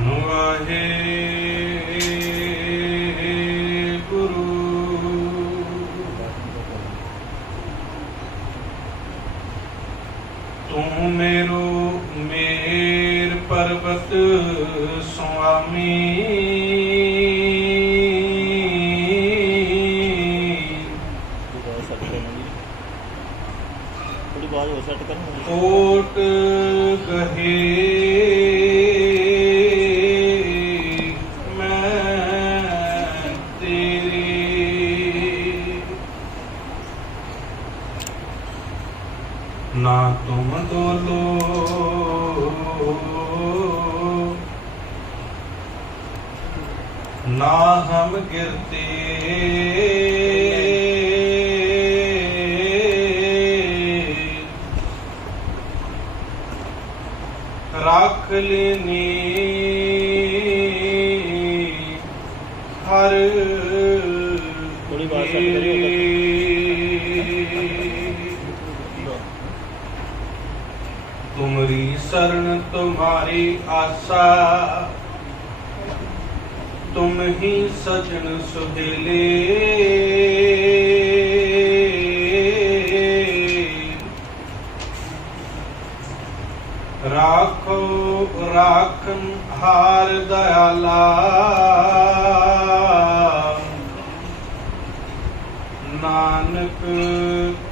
ਧੰਨ ਵਾਹਿਗੁਰੂ। ਤੂੰ मेरो ਮੇਰ ਪਰਬਤ ਸੁਆਮੀ, ਕੋਟ ਗਹੇ ਮੈਂ ਤੇਰੇ, ਨਾ ਤੁਮ ਡੋਲੋ ना हम गिरते, राख लेनी हर तुमरी शरण तुम्हारी आशा, तुम ही सजन सुहेले, राखो राखन हार दयाला, नानक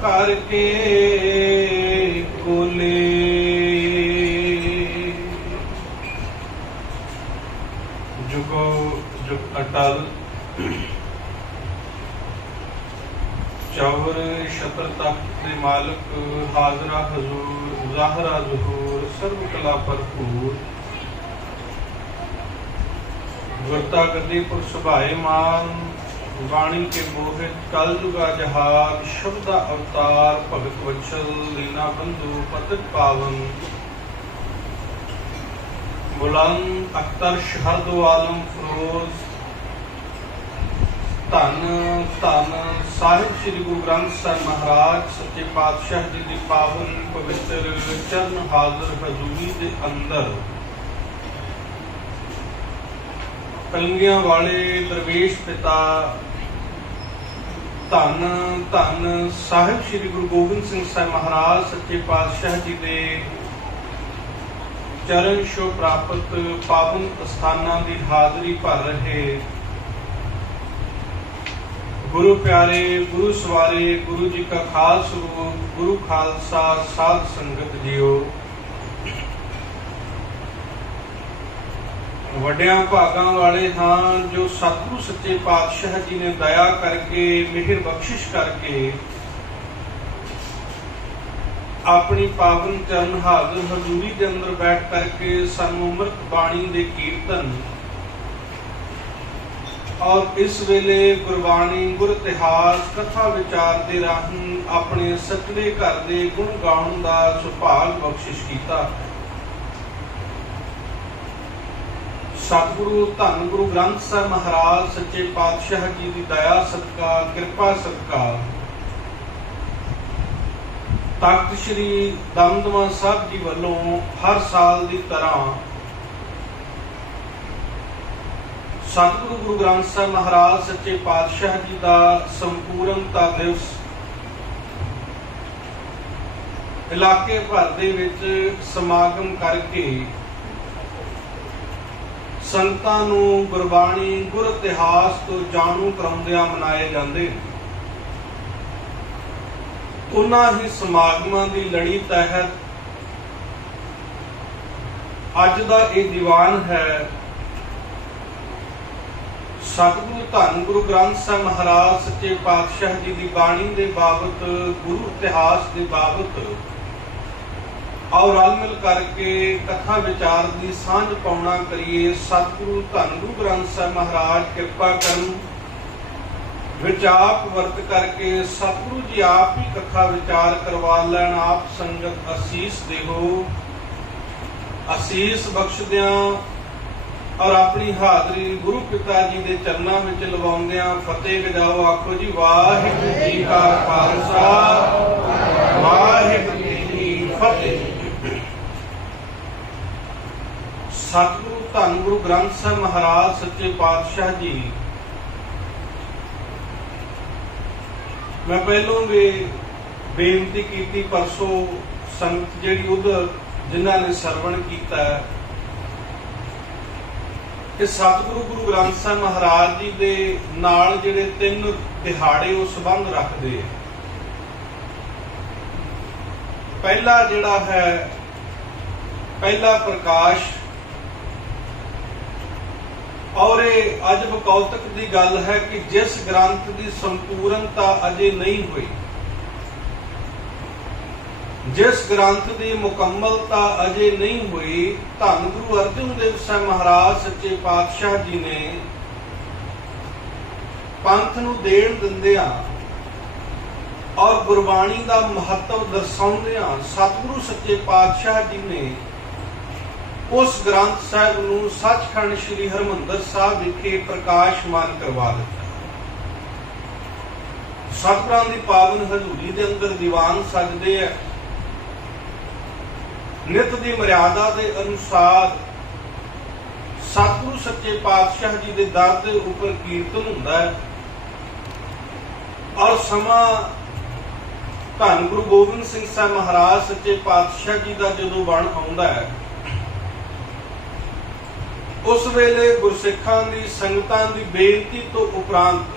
करके बोले। जुगो जुग अटल चौर छत्र तख्त के मालिक, हाजरा हजूर ज़ाहरा ज़हूर, सर्व कला भरपूर, गुरता गद्दी पुर सुभाए मान, वाणी के मोहित कल जुगा जहार, शब्दा अवतार भगत वत्सल, लीना बंधु पतित पावन, बुलंद अख्तर शहर दो आलम फरोज। धन धन साहिब श्री गुरु ग्रंथ साहिब महाराज सच्चे पातशाह जी की पावन पवित्र चरण हाजिर हजूरी के अंदर, कलंगियां वाले दरवेश पिता धन धन साहिब श्री गुरु गोबिंद सिंह साहिब महाराज सच्चे पातशाह जी के चरण छो प्राप्त पावन स्थानां की हाजरी भर रहे गुरु प्यारे, गुरु सवारे, गुरु जी का खास रूप, गुरु खालसा साध संगत जियो। वड्डियां भागां वाले हां जो सतगुरु सच्चे पातशाह जी ने दया करके, मिहर बख्शिश करके अपनी पावन चरण हाजिर हजूरी के अंदर बैठ करके सानू अमृत बाणी दे कीर्तन और इस वेले गुरबाणी गुर इतिहास कथा विचार दे राही अपने सचले घर दे गुण गाउण दा सुभाग बख्शिश कीता। सतगुरु धन गुरु ग्रंथ साहिब महाराज सच्चे पातशाह जी की दया सदका, कृपा सदका तख्त श्री दमदमा साहिब जी वालों हर साल की तरह सतगुरु गुरु ग्रंथ साहिब महाराज सच्चे पातशाह जी का संपूर्णता दिवस इलाके भर दे विच समागम करके संगतां नूं गुरबाणी गुर इतिहास तो जाणू कराउंदिआं मनाए जांदे। उन्हां ही समागमां दी लड़ी तहत अज दा इह दीवान है सतगुरु धन गुरु ग्रंथ साहिब महाराज सच्चे पातशाह जी की बाणी के बाबत, गुरु इतिहास के बाबत और रल मिल करके कथा विचार की सांझ पाउणा करिए। सतगुरु धन गुरु ग्रंथ साहिब महाराज कृपा करन विच आप वर्त करके सतगुरु जी आप ही कथा विचार करवा लैन। आप संगत असीस देहो, असीस बख्शदियां और अपनी हाजरी गुरु पिता जी के चरणों में लवाउंदियां फतेह गजाओ। आखो जी वाहिगुरू जी का खालसा, वाहिगुरू जी की फतेह। सतगुरु ਧੰਨ ਗੁਰੂ ਗ੍ਰੰਥ ਸਾਹਿਬ ਮਹਾਰਾਜ ਸੱਚੇ ਪਾਤਸ਼ਾਹ ਜੀ, मैं पहलों भी बेनती की परसों संगत जी उधर जिन्होंने सरवण किया कि सतगुरु गुरु ग्रंथ साहिब महाराज जी दे नाल जिहड़े 3 दिहाड़े वो संबंध रखते हैं। पहला जिहड़ा है पहला प्रकाश, और अज वकौतक की गल है कि जिस ग्रंथ की संपूर्णता अजे नहीं हुई, जिस ग्रंथ की मुकम्मलता अजे नहीं हुई, धन गुरु अर्जन देव साहिब महाराज सच्चे पातशाह जी ने पंथ नूं देण दिंदियां और गुरबाणी का महत्व दर्शाउंदियां सतगुरु सच्चे पातशाह जी ने उस ग्रंथ साहिब नूं सचखंड श्री हरमंदर साहिब विखे प्रकाशमान करवा दिता। सतगुरां दी पावन हजूरी दे अंदर दीवान सजदे है। नित दी मर्यादा के अनुसार सतगुरु सच्चे पातशाह जी के दर के उपर कीर्तन हुंदा है और समा धन गुरु गोबिंद सिंह साहिब महाराज सच्चे पातशाह जी का जदों बण आउंदा है, उस वेले गुरसिखां दी संगतां दी बेनती तो उपरंत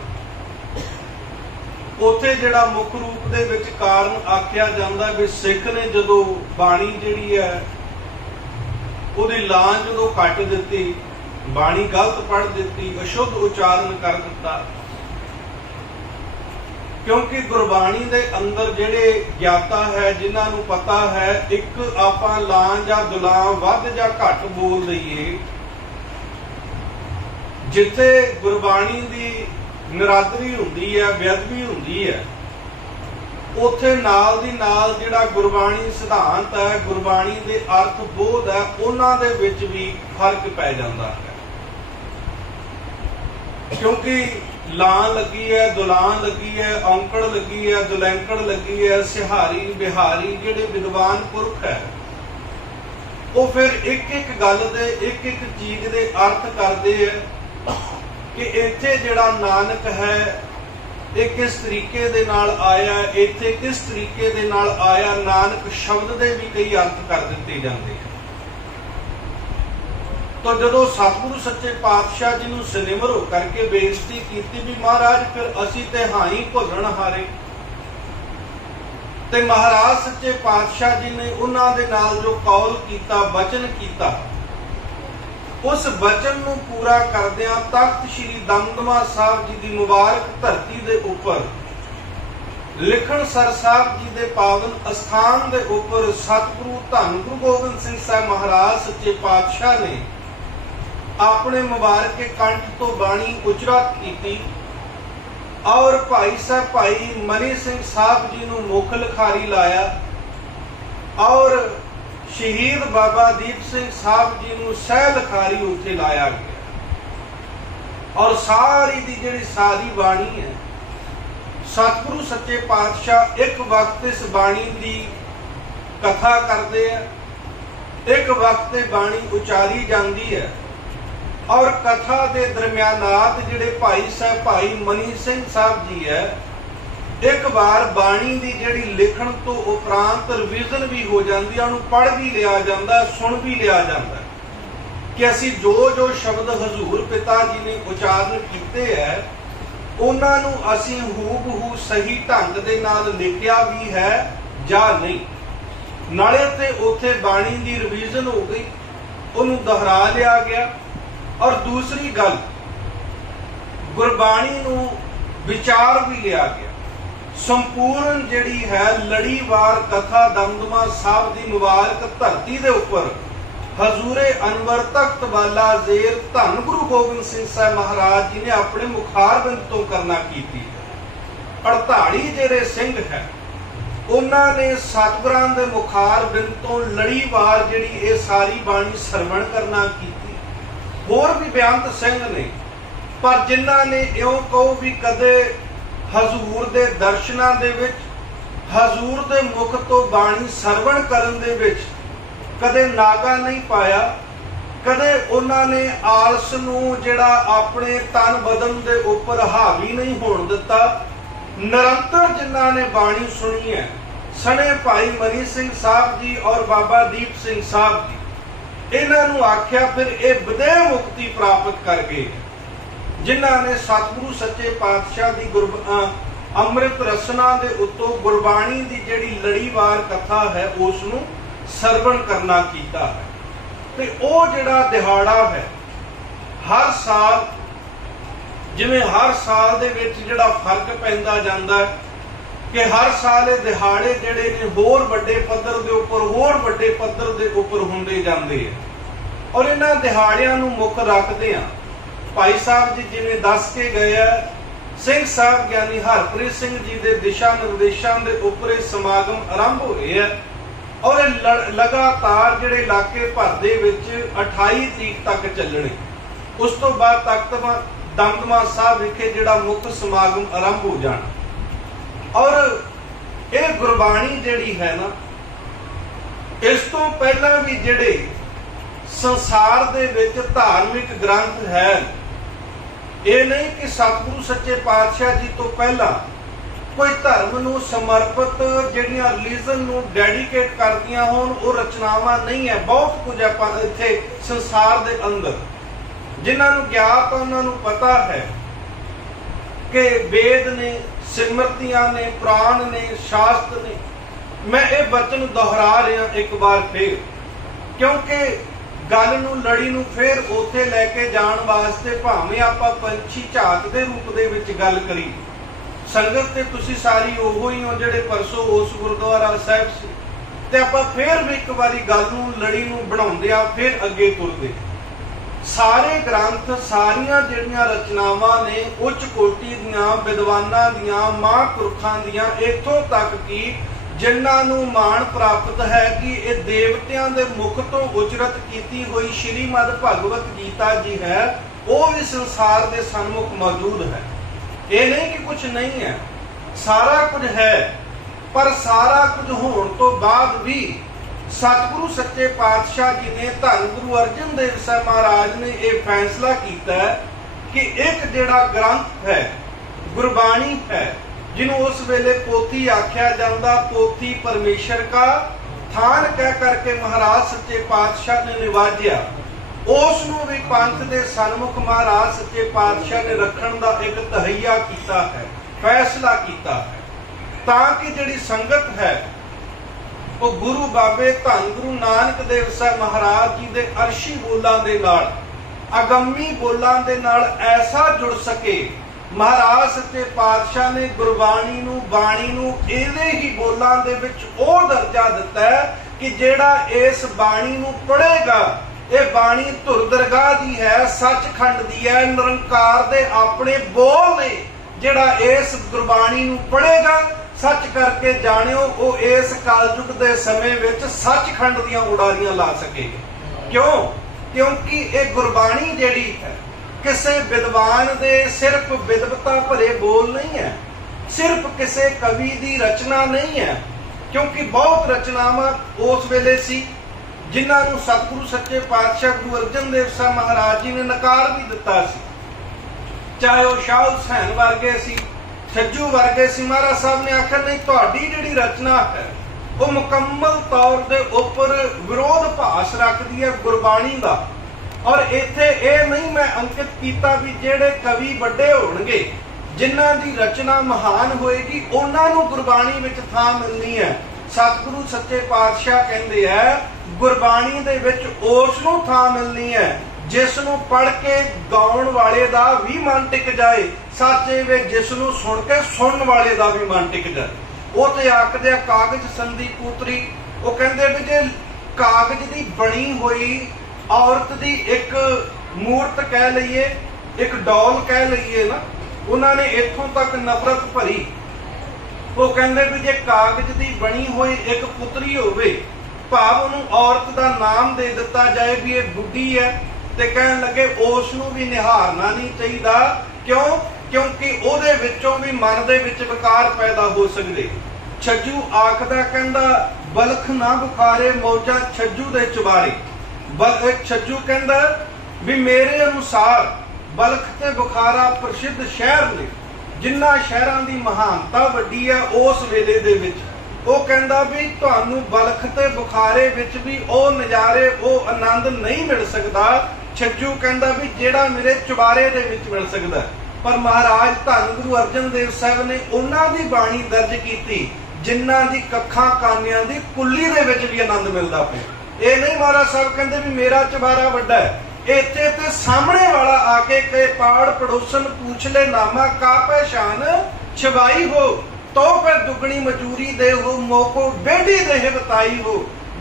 उथे जिहड़ा मुख रूप दे विच कारण आख्या जांदा भी सिख ने जदों बाणी जिहड़ी है उहदी लां जदों कट दित्ती, बाणी गलत पढ़ दित्ती, अशुद्ध उचारण कर दिता, क्योंकि गुरबाणी दे अंदर जिहड़े ज्ञाता है जिन्हां नूं पता है एक आपां लां जां दुलां वध जां घट बोल दईए, जिथे गुरबाणी की निरादरी हुंदी है, बेअदबी हुंदी है, उथे नाल दी नाल जिहड़ा गुरबाणी सिद्धांत है, गुरबाणी के अर्थ बोध है, उन्हां दे विच भी फर्क पै जांदा है। क्योंकि लां लगी है, दुलां लगी है, औंकड़ लगी है, दुलैंकड़ लगी है, सिहारी बिहारी जिहड़े विद्वान पुरख है वो फिर एक एक गल दे एक एक चीज दे अर्थ करते हैं कि इत्थे जिहड़ा नानक है ये किस तरीके दे नाल आया, इत्थे किस तरीके दे नाल आया। नानक शब्द दे भी कई अर्थ कर दिते जाते हैं। तो जदों सतगुरु सच्चे पातशाह जी नूं सनिमर होकर के बेइज्जती की भी महाराज फिर असीं ते हाई भुलण हारे, ते महाराज सच्चे पातशाह जी ने उन्हां दे नाल जो कौल कीता, वचन कीता, उस वचन नूं पूरा करदिआं तख्त श्री दमदमा साहिब जी दी मुबारक धरती दे उपर लिखणसर साहिब जी दे पावन अस्थान दे उपर सतगुरु धन गुरु गोबिंद सिंह साहिब महाराज सच्चे पातशाह ने अपने मुबारक के कंठ तो बाणी उचरत की और भाई साहब भाई मनी सिंह साहब जी नूं मुख लिखारी लाया और शहीद बाबा दीप सिंह साहब जी नूं सह लिखारी उत्थे लाया गया और सारी दी जिहड़ी सारी बाणी है सतगुरु सच्चे पातशाह एक वक्त इस बाणी की कथा करते हैं, एक वक्त बाणी उचारी जाती है और कथा के दरम्यानात जिहड़े भाई साहब भाई मनी सिंह साहब जी है एक बार बाणी की जिहड़ी लिखण तो उपरांत रिविजन भी हो जाती है, उन्हें पढ़ भी लिया जाता है, सुन भी लिया जाता है कि असी जो जो शब्द हजूर पिता जी ने उचारण किए है उन्होंने असी हूबहू सही ढंग के नाल लिखिया भी है या नहीं। नाले ते उथे बाणी की रिविजन हो गई, उन्होंने दोहरा लिया गया। और दूसरी गल गुरबाणी नूं विचार भी लिया गया। संपूर्ण जिहड़ी है लड़ीवार कथा दमदमा साहब की मुबारक धरती के उपर हजूरे अनवर तख्त वाला जेर धन गुरु गोबिंद सिंह साहब महाराज जी ने अपने मुखारबिंद तो करना की। अड़ताड़ी जिहड़े सिंह है उन्होंने सतगुरां दे मुखारबिंद तो लड़ीवार जिहड़ी ये सारी बाणी सरवण करना की। होर भी बेअंत सिंह ने पर जिन्हां ने इउं कहो भी कदे हजूर दे दर्शनां दे विच हजूर दे मुख तो बाणी सरवण करन दे विच कदे नागा नहीं पाया, कदे उन्होंने आलस नूं जिहड़ा अपने तन बदन दे उपर हावी नहीं होण दिता। निरंतर जिन्हां ने बाणी सुनी है, सने भाई मनी सिंह साहब जी और बाबा दीप सिंह साहब जी, इन्हां नूं आख्या फिर ये विदेह मुक्ति प्राप्त कर गए, जिन्हां ने सतगुरु सच्चे पातशाह की अमृत रसना दे उत्तों गुरबाणी की जिहड़ी लड़ीवार कथा है उसनूं सरवण करना कीता है। ते ओ जिहड़ा दिहाड़ा है हर साल, जिवें हर साल दे विच जिहड़ा फर्क पैंदा जांदा है कि हर साल ये दिहाड़े जिहड़े ने होर वड्डे पद्धर दे उपर होर वड्डे पद्धर दे उपर हुंदे जांदे है। और इन्हां दिहाड़ियां नूं मुख रखदे आ भाई साहब जी जिवें दस के गए है, सिंह साहब ज्ञानी हरप्रीत सिंह जी के दिशा निर्देशों के उपर समागम आरंभ होए है। और लगातार जिहड़े इलाके भर दे विच 28 तरीक तक चलने, उस तो बाद तख्त दमदमा साहब विखे जिहड़ा मुख समागम आरंभ हो जाना। और ये गुरबाणी जिहड़ी है ना, इस तो पहला भी जिहड़े संसार दे विच धार्मिक ग्रंथ है, ये नहीं कि सतगुरु सच्चे पातशाह जी तो पहला कोई धर्म नूं समर्पित जिहड़ियां रिलीजन नूं डेडिकेट करदियां होण वो रचनावां नहीं है। बहुत कुछ आपां इत्थे संसार दे अंदर जिन्हां नूं ज्ञात उन्हां नूं पता है कि वेद ने, सिमरतियां ने, पुराण ने, शास्त्र ने। मैं ये वचन दोहरा रहा एक बार फिर, क्योंकि गल नूं लड़ी नूं फिर उत्थे लैके जाण वास्ते भावें आपां पंछी झात दे रूप दे विच गल करी, संगत ते तुसीं सारी ओहो ही हो जिहड़े परसों उस गुरुद्वारा साहिब सी, ते आपां फिर भी एक बारी गल नूं लड़ी नूं बनाउंदे आ फिर अगे तुरदे। सारे ग्रंथ, सारियां जिहड़ियां रचनावां ने उच्च कोटि दीयां, विद्वानां दीयां, महापुरखां दीयां, इत्थों तक कि जिन्हां नूं माण प्राप्त है कि ये देवतियां दे मुख तो उचरत कीती हुई श्रीमद भगवत गीता जी है, वो भी संसार दे सन्मुख मौजूद है। ये नहीं कि कुछ नहीं है, सारा कुछ है। पर सारा कुछ होने तो बाद भी सतगुरु सच्चे पातशाह जी ने, धन गुरु अर्जन देव साहब महाराज ने यह फैसला किया है कि एक जिहड़ा ग्रंथ है, गुरबाणी है, जिन्हों उस वेले पोथी आख्या जाता, पोथी परमेश्वर का थान कह करके महाराज सच्चे पातशाह ने निवाजिया, उसनूं भी पंथ दे सन्मुख महाराज सच्चे पातशाह ने रखण दा एक तहैया कीता है, फैसला कीता है, ताकि जिहड़ी संगत है वो गुरु बाबे धन गुरु नानक देव साहब महाराज जी दे अरशी बोलां दे नाल, अगम्मी बोलां दे नाल ऐसा जुड़ सके। महाराज सच्चे पातशाह ने गुरबाणी नूं, बाणी नूं इहदे ही बोलां दे विच ओ दर्जा दिता है कि जिहड़ा इस बाणी नूं पढ़ेगा, ये बाणी धुर दरगाह दी है, सचखंड दी है, निरंकार दे अपने बोल ने। जिहड़ा इस गुरबाणी नूं पढ़ेगा, सच करके जाणियो वो इस कलयुग दे समय विच सचखंड दीयां उड़ारियां ला सकेगा। क्यों? क्योंकि ये गुरबाणी जिहड़ी है किसी विद्वान दे सिर्फ विद्वता भरे बोल नहीं है, सिर्फ किसी कवि की रचना नहीं है, क्योंकि बहुत रचनावां उस वेले सी जिन्हां नूं सतगुरु सच्चे पातशाह गुरु अर्जन देव साहब महाराज जी ने नकार भी दिता सी। चाहे वह शाह हुसैन वर्गे सी, छज्जू वर्गे सी, महाराज साहब ने आखिया नहीं, तुहाडी जिहड़ी रचना है वो मुकम्मल तौर दे उपर विरोध भास रखदी है गुरबाणी का। और इत्थे ये नहीं मैं अंकित किया भी जिहड़े कवि वड्डे होणगे, जिन्हां दी रचना महान होएगी, उन्हां नूं गुरबाणी विच थां मिलनी है। सतगुरु सच्चे पातशाह कहंदे है गुरबाणी दे विच उस नूं थां मिलनी है जिस नूं पढ़ के गाउण वाले दा भी मन टिक जाए, सच्चे वे जिस नूं सुन के सुनन वाले दा भी मन टिक जाए। वो ते आखदे कागज संधी पुत्री, वो कहंदे भी जे कागज दी बनी हुई औरत दी एक मूर्त कह लईए, एक डॉल कह लईए ना, उन्होंने इत्थों तक नफरत भरी। वो कहंदे भी जे कागज दी बनी हुई एक पुत्री होवे, भाव उन्होंने औरत का नाम दे दिता जाए भी ये बुढ़ी है, ते कहन लगे उस नूं भी निहारना नहीं चाहिए। क्यों? क्योंकि उहदे विचों भी मन दे विच विकार पैदा हो सकदे। छज्जू आखदा कहंदा बलख ना बुखारे मौजा छज्जू दे चुबारे, ਛੱਜੂ ਕਹਿੰਦਾ ਵੀ ਮੇਰੇ ਅਨੁਸਾਰ ਬਲਖ ਤੇ ਬੁਖਾਰਾ ਪ੍ਰਸਿੱਧ ਸ਼ਹਿਰ ਨੇ, ਜਿਨ੍ਹਾਂ ਸ਼ਹਿਰਾਂ ਦੀ ਮਹਾਨਤਾ ਵੱਡੀ ਹੈ ਉਸ ਵੇਲੇ ਦੇ ਵਿੱਚ। ਉਹ ਕਹਿੰਦਾ ਵੀ ਤੁਹਾਨੂੰ ਬਲਖ ਤੇ ਬੁਖਾਰੇ ਵਿੱਚ ਵੀ ਉਹ ਨਜ਼ਾਰੇ, ਉਹ ਆਨੰਦ ਨਹੀਂ ਮਿਲ ਸਕਦਾ। ਛੱਜੂ ਕਹਿੰਦਾ ਵੀ ਜਿਹੜਾ ਮੇਰੇ ਚੁਬਾਰੇ ਦੇ ਵਿੱਚ ਮਿਲ ਸਕਦਾ। ਪਰ ਮਹਾਰਾਜ ਧੰਨ ਗੁਰੂ ਅਰਜਨ ਦੇਵ ਸਾਹਿਬ ਨੇ ਉਹਨਾਂ ਦੀ ਬਾਣੀ ਦਰਜ ਕੀਤੀ ਜਿਨ੍ਹਾਂ ਦੀ ਕੱਖਾਂ ਕਾਨਿਆਂ ਦੀ ਕੁੱਲੀ ਦੇ ਵਿੱਚ ਵੀ ਆਨੰਦ ਮਿਲਦਾ ਪਿਆ। ਇਹ ਨਹੀਂ ਮਹਾਰਾਜ ਸਾਹਿਬ ਕਹਿੰਦੇ ਵੀ ਮੇਰਾ ਚੁਬਾਰਾ ਵੱਡਾ ਹੈ। ਇੱਥੇ ਤੇ ਸਾਹਮਣੇ ਵਾਲਾ ਆ ਕੇ ਕਹੇ ਪਾੜ ਪੜੋਸਨ ਪੂਛ ਲੈ ਨਾਮਾ ਕਾ ਪਹਿਚਾਨ ਛਵਾਈ ਹੋ, तो फिर दुगनी मजूरी दे हो मोको बेटी देह बताई हो।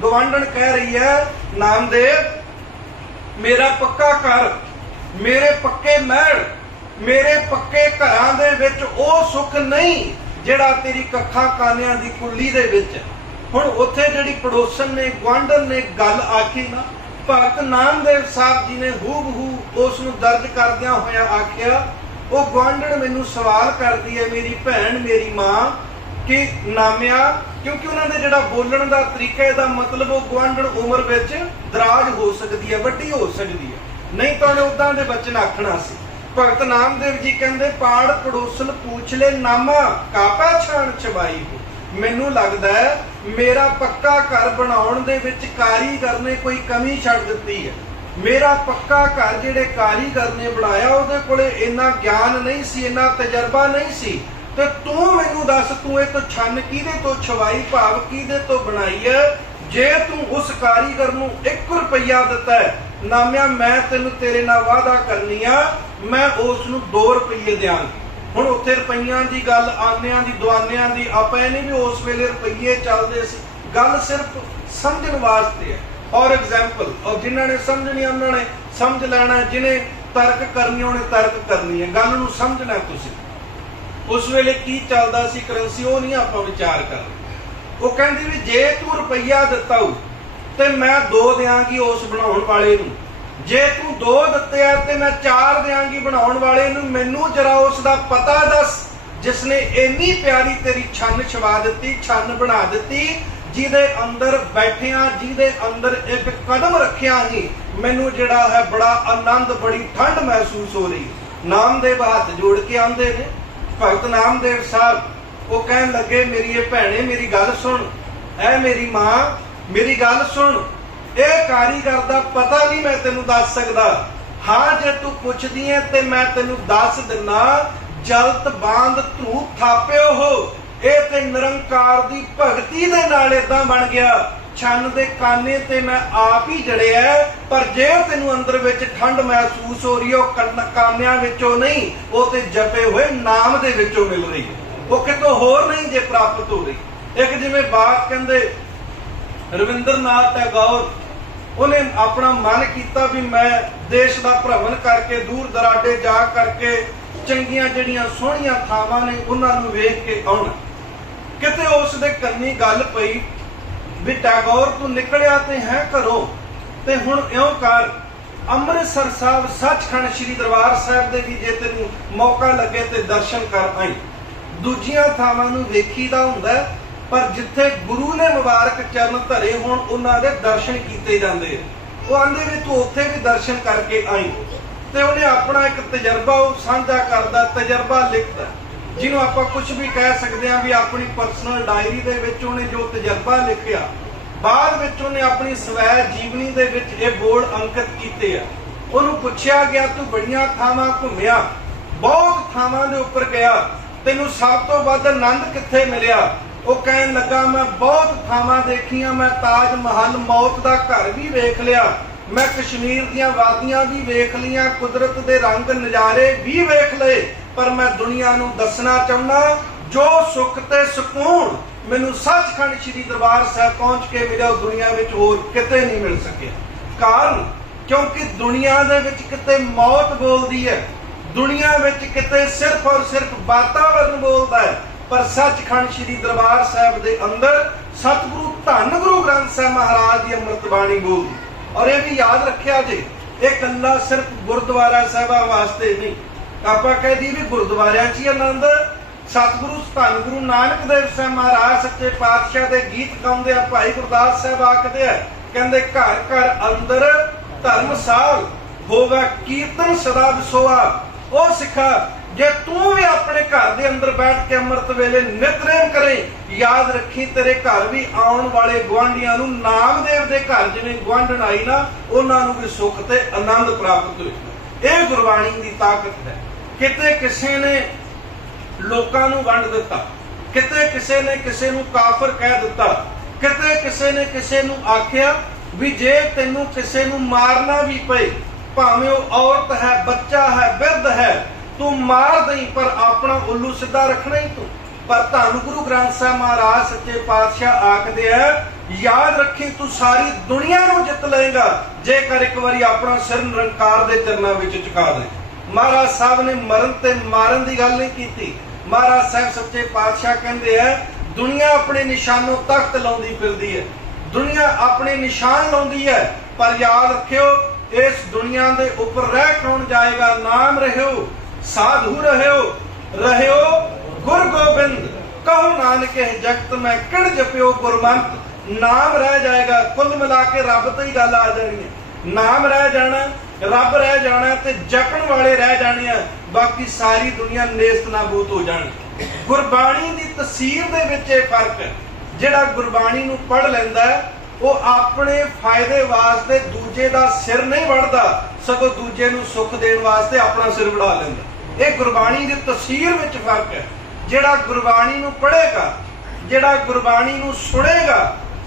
गवांडन कह रही है नामदेव मेरा पक्का घर, मेरे पक्के महल, मेरे पक्के घरां दे विच ओ सुख नहीं जिहड़ा तेरी कक्खां कानियां दी कुल्ली दे विच। हुण उत्थे जिहड़ी पड़ोसन ने गवांडन ने गल आखी ना, भगत नामदेव साहब जी ने हूबहू उस नूं दर्ज करदियां होया आखिया ਉਹ ਗੁਆਂਢਣ ਮੈਨੂੰ ਸਵਾਲ ਕਰਦੀ ਹੈ, ਮੇਰੀ ਭੈਣ ਮੇਰੀ ਮਾਂ ਕਿ ਨਾਮਿਆ, ਕਿਉਂਕਿ ਉਹਨਾਂ ਦੇ ਜਿਹੜਾ ਬੋਲਣ ਦਾ ਤਰੀਕਾ, ਇਹਦਾ ਮਤਲਬ ਉਹ ਗੁਆਂਢਣ ਉਮਰ ਵਿੱਚ ਦਰਾਜ ਹੋ ਸਕਦੀ ਹੈ, ਵੱਡੀ ਹੋ ਸਕਦੀ ਹੈ, ਨਹੀਂ ਤਾਂ ਉਹਨੇ ਉਦਾਂ ਦੇ ਬਚਨ ਆਖਣਾ ਸੀ। ਭਗਤ ਨਾਮਦੇਵ ਜੀ ਕਹਿੰਦੇ ਪਾੜ ਪੜੋਸਨ ਪੂਛ ਲੈ ਨਾਮਾ ਕਾਪਾ ਛਾਣ ਛਵਾਈ ਹੋ। ਮੈਨੂੰ ਲੱਗਦਾ ਹੈ ਮੇਰਾ ਪੱਕਾ ਘਰ ਬਣਾਉਣ ਦੇ ਵਿੱਚ ਕਾਰੀਗਰ ਨੇ ਕੋਈ ਕਮੀ ਛੱਡ ਦਿੱਤੀ ਹੈ। ਮੇਰਾ ਪੱਕਾ ਘਰ ਜਿਹੜੇ ਕਾਰੀਗਰ ਨੇ ਬਣਾਇਆ ਉਹਦੇ ਕੋਲੇ ਇੰਨਾ ਗਿਆਨ ਨਹੀਂ ਸੀ, ਇੰਨਾ ਤਜਰਬਾ ਨਹੀਂ ਸੀ, ਤੇ ਤੂੰ ਮੈਨੂੰ ਦੱਸ ਤੂੰ ਇਹ ਤੋਂ ਛੰਨ ਕਿਹਦੇ ਤੋਂ ਛਵਾਈ, ਭਾਵ ਕਿਹਦੇ ਤੋਂ ਬਣਾਈ ਹੈ। ਜੇ ਤੂੰ ਉਸ ਕਾਰੀਗਰ ਨੂੰ 1 ਰੁਪਈਆ ਦਿੱਤਾ ਹੈ ਨਾਮਿਆ, ਮੈਂ ਤੈਨੂੰ ਤੇਰੇ ਨਾਲ ਵਾਅਦਾ ਕਰਨੀ ਆ ਮੈਂ ਉਸ ਨੂੰ 2 ਰੁਪਈਏ ਦਿਆਂਗੀ। ਹੁਣ ਉੱਥੇ ਰੁਪਈਆਂ ਦੀ ਗੱਲ, ਆਨਿਆਂ ਦੀ, ਦੁਆਨਿਆਂ ਦੀ, ਆਪਾਂ ਇਹ ਨਹੀਂ ਵੀ ਉਸ ਵੇਲੇ ਰੁਪਈਏ ਚੱਲਦੇ ਸੀ, ਗੱਲ ਸਿਰਫ ਸਮਝਣ ਵਾਸਤੇ ਹੈ। और एग्जाम्पल, और जिन्होंने समझनी उन्होंने समझ लेना, जिन्हें तर्क करनी उन्हें तर्क करनी है, गल नूं समझना। तुसीं उस वेले की चलदा सी करंसी वो नहीं आपां विचार कर रहे। वो कहंदी भी जे तू रुपया दिता हो ते मैं 2 देंगी उस बनाउण वाले नूं, जे तू 2 दित्ते आ ते मैं 4 देंगी बनाउण वाले नूं। मैनूं जरा उस दा पता दस जिसने इन्नी प्यारी तेरी छन छवा दित्ती, छन बना दित्ती, जिहदे अंदर बैठिया, जिहदे अंदर एक कदम रखिया ही मैनू जिहड़ा है बड़ा आनंद, बड़ी ठंड महसूस हो रही। नामदेव हाथ जोड़ के आंदे ने भगत नामदेव साहब। वो कहन लगे मेरी ये भैणे मेरी गल सुन, ऐ मेरी मां मेरी गल सुन, ये कारीगर दा पता नहीं मैं तेनू दस सकदा। हाँ जे तू पुछदी है ते मैं तेनू दस दिना, जलत बांध धू थापिओ हो। ਇਹ ਤੇ ਨਿਰੰਕਾਰ ਦੀ ਭਗਤੀ ਦੇ ਨਾਲ ਇਦਾਂ ਬਣ ਗਿਆ, ਛੰਨ ਦੇ ਕਾਨੇ ਤੇ ਮੈਂ ਆਪ ਹੀ ਜੜਿਆ। ਪਰ ਜੇ ਤੈਨੂੰ ਅੰਦਰ ਵਿੱਚ ਠੰਡ ਮਹਿਸੂਸ ਹੋ ਰਹੀ ਹੈ, ਉਹ ਕਾਨਿਆਂ ਵਿੱਚੋਂ ਨਹੀਂ, ਉਹ ਤੇ ਜਪੇ ਹੋਏ ਨਾਮ ਦੇ ਵਿੱਚੋਂ ਮਿਲ ਰਹੀ ਹੈ, ਉਹ ਕਿਤੋਂ ਹੋਰ ਨਹੀਂ ਜੇ ਪ੍ਰਾਪਤ ਹੋ ਰਹੀ। ਇੱਕ ਜਿਵੇਂ ਬਾਤ ਕਹਿੰਦੇ ਰਵਿੰਦਰਨਾਥ ਟੈਗੋਰ, ਉਹਨੇ ਆਪਣਾ ਮਨ ਕੀਤਾ ਵੀ ਮੈਂ ਦੇਸ਼ ਦਾ ਭ੍ਰਮਣ ਕਰਕੇ, ਦੂਰ ਦਰਾਡੇ ਜਾ ਕਰਕੇ ਚੰਗੀਆਂ ਜਿਹੜੀਆਂ ਸੋਹਣੀਆਂ ਥਾਵਾਂ ਨੇ ਉਹਨਾਂ ਨੂੰ ਵੇਖ ਕੇ ਆਉਣਾ। ਕਿਤੇ ਉਸ ਦੇ ਕੰਨੀ ਗੱਲ ਪਈ ਵੀ ਟੈਗੋਰ ਤੂੰ ਨਿਕਲਿਆ ਤੇ ਹੈ ਘਰੋਂ, ਤੇ ਹੁਣ ਇਉਂ ਕਰ ਅੰਮ੍ਰਿਤਸਰ ਸਾਹਿਬ, ਸੱਚਖੰਡ ਸ੍ਰੀ ਦਰਬਾਰ ਸਾਹਿਬ ਦੇ ਵੀ ਜੇ ਤੈਨੂੰ ਮੌਕਾ ਲੱਗੇ ਤੇ ਦਰਸ਼ਨ ਕਰ ਆਈ। ਦੂਜੀਆਂ ਥਾਵਾਂ ਨੂੰ ਵੇਖੀਦਾ ਹੁੰਦਾ, ਪਰ ਜਿੱਥੇ ਗੁਰੂ ਨੇ ਮੁਬਾਰਕ ਚਰਨ ਧਰੇ ਹੋਣ ਉਹਨਾਂ ਦੇ ਦਰਸ਼ਨ ਕੀਤੇ ਜਾਂਦੇ। ਉਹ ਆਂਦੇ ਵੀ ਤੂੰ ਉੱਥੇ ਵੀ ਦਰਸ਼ਨ ਕਰਕੇ ਆਈ। ਤੇ ਉਹਨੇ ਆਪਣਾ ਇੱਕ ਤਜਰਬਾ ਉਹ ਸਾਂਝਾ ਕਰਦਾ, ਤਜਰਬਾ ਲਿਖਦਾ, ਜਿਹਨੂੰ ਆਪਾਂ ਕੁਝ ਵੀ ਕਹਿ ਸਕਦੇ ਹਾਂ ਵੀ ਆਪਣੀ ਪਰਸਨਲ ਡਾਇਰੀ ਦੇ ਵਿੱਚ ਉਹਨੇ ਜੋ ਤਜਰਬਾ ਲਿਖਿਆ, ਬਾਅਦ ਵਿੱਚ ਉਹਨੇ ਆਪਣੀ ਸਵੈ ਜੀਵਨੀ ਦੇ ਵਿੱਚ ਇਹ ਬੋਰਡ ਅੰਕਿਤ ਕੀਤੇ ਆ। ਉਹਨੂੰ ਪੁੱਛਿਆ ਗਿਆ ਤੂੰ ਬੜੀਆਂ ਥਾਵਾਂ ਘੁੰਮਿਆ, ਬਹੁਤ ਥਾਵਾਂ ਦੇ ਉੱਪਰ ਗਿਆ, ਤੈਨੂੰ ਸਭ ਤੋਂ ਵੱਧ ਆਨੰਦ ਕਿੱਥੇ ਮਿਲਿਆ? ਉਹ ਕਹਿਣ ਲੱਗਾ ਮੈਂ ਬਹੁਤ ਥਾਵਾਂ ਦੇਖੀਆਂ, ਮੈਂ ਤਾਜ ਮਹਲ, ਮੌਤ ਦਾ ਘਰ ਵੀ ਵੇਖ ਲਿਆ, मैं कश्मीर दियां वादियां भी वेख लियां, कुदरत दे रंग नज़ारे भी वेख लए, पर मैं दुनिया नूं दसना चाहुंदा जो सुख ते सुकून मैनूं सचखंड श्री दरबार साहिब पहुंच के मिलिया दुनिया विच होर किते नहीं मिल सकिया। कारण क्योंकि दुनिया दे विच किते मौत बोलदी है, दुनिया विच किते सिर्फ और सिर्फ वातावरण बोलदा है, पर सचखंड श्री दरबार साहिब दे अंदर सतगुरु धन गुरु ग्रंथ साहिब महाराज की अमृत बाणी बोलदी। और ये भी याद रखिया जे ये कल्ला सिर्फ गुरुद्वारा साहिबा वास्ते नहीं, आपां कह दी भी गुरुद्वारियां च ही आनंद। सतगुरु धन गुरु नानक देव साहिब महाराज सच्चे पातशाह दे गीत गाउंदे आ, भाई गुरदास साहिब आखदे आ कहंदे घर घर अंदर धर्मसाल होवे कीर्तन सदा विसोआ। ओ सिखा जे तू भी अपने घर के अंदर बैठ के अमृत वेले नितनेम करे, याद रखी तेरे घर भी आने वाले गुआढ़ियां नूं नामदेव दे घर जिवें गुआढ़ण आई ना, उन्हां नूं भी सुख ते आनंद प्राप्त होए। यह गुरबाणी की ताकत है। किते किसी ने लोकां नूं वंड दिता, किते किसी ने किसी नूं काफर कह दिता, किते किसी ने किसी नूं आखिया भी जे तैनूं किसी नूं मारना भी पे, भावें वो औरत है, बच्चा है, बिरध है, तू मार दई, पर अपना उल्लू सीधा रखना ही तू। पर धन गुरु ग्रंथ साहिब महाराज सच्चे पातशाह आखदे है, याद रखी तू सारी दुनिया नूं जित लेगा जेकर एक बारी अपना सिर निरंकार दे चरनां विच झुका दे। महाराज साहब ने मरण ते मारन की गल नहीं की। महाराज साहब सच्चे पातशाह कहते हैं दुनिया अपने निशानों तख्त लाउंदी फिरदी है, दुनिया अपने निशान लाउंदी है, पर याद रखियो इस दुनिया दे ऊपर रह कौन जाएगा। नाम रहियो साधु रहियो, रहियो गुर गोबिंद, कहो नानक जगत में किण जपियो गुरमंत। नाम रह जाएगा। कुल मिला के रब ते ही गल आ जानी है। नाम रह जाना, रब रह जाना ते जपण वाले रह जाने हैं, बाकी सारी दुनिया नेस्त नाबूद हो जानी। गुरबाणी की तसीर दे विच इह फर्क है। जिहड़ा गुरबाणी नूं पढ़ लैंदा है वो अपने फायदे वास्ते दूजे दा सिर नहीं वढ़दा, सगों दूजे नूं सुख देण वास्ते अपना सिर वढ़ा लैंदा। यह गुरबाणी की तसीर विच फर्क है। जिहड़ा गुरबाणी नूं पढ़ेगा, जिहड़ा गुरबाणी नूं सुनेगा,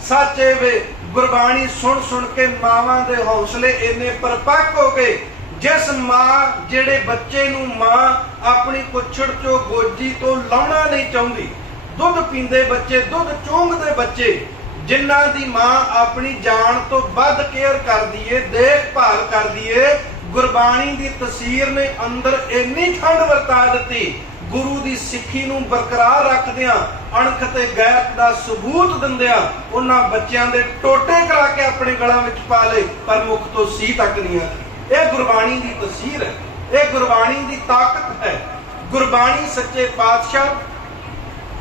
सच ए वे गुरबाणी सुन सुन के मावां दे हौसले इन्ने परपक्क हो गए। जिस मां जिहड़े बच्चे नूं मां अपनी कुछड़ चो गोजी तो लाउणा नहीं चाहुंदी, दुध पींदे बच्चे, दुध चूंघदे बच्चे, जिन्हां दी मां अपनी जान तो वध केयर करदी है, देखभाल करदी है, गुरबाणी की तसीर ने अंदर इन्नी ठंड वरता दी, गुरु की सिੱਖੀ ਨੂੰ बरकरार रखदियां, अणख ते गैरत का सबूत दिंदियां, उन्हां बच्चों के टोटे करा के अपने गलों में पा ले, पर मुख तो सी तक नहीं आती। यह गुरबाणी की तसीर है, यह गुरबाणी की ताकत है। गुरबाणी सच्चे पातशाह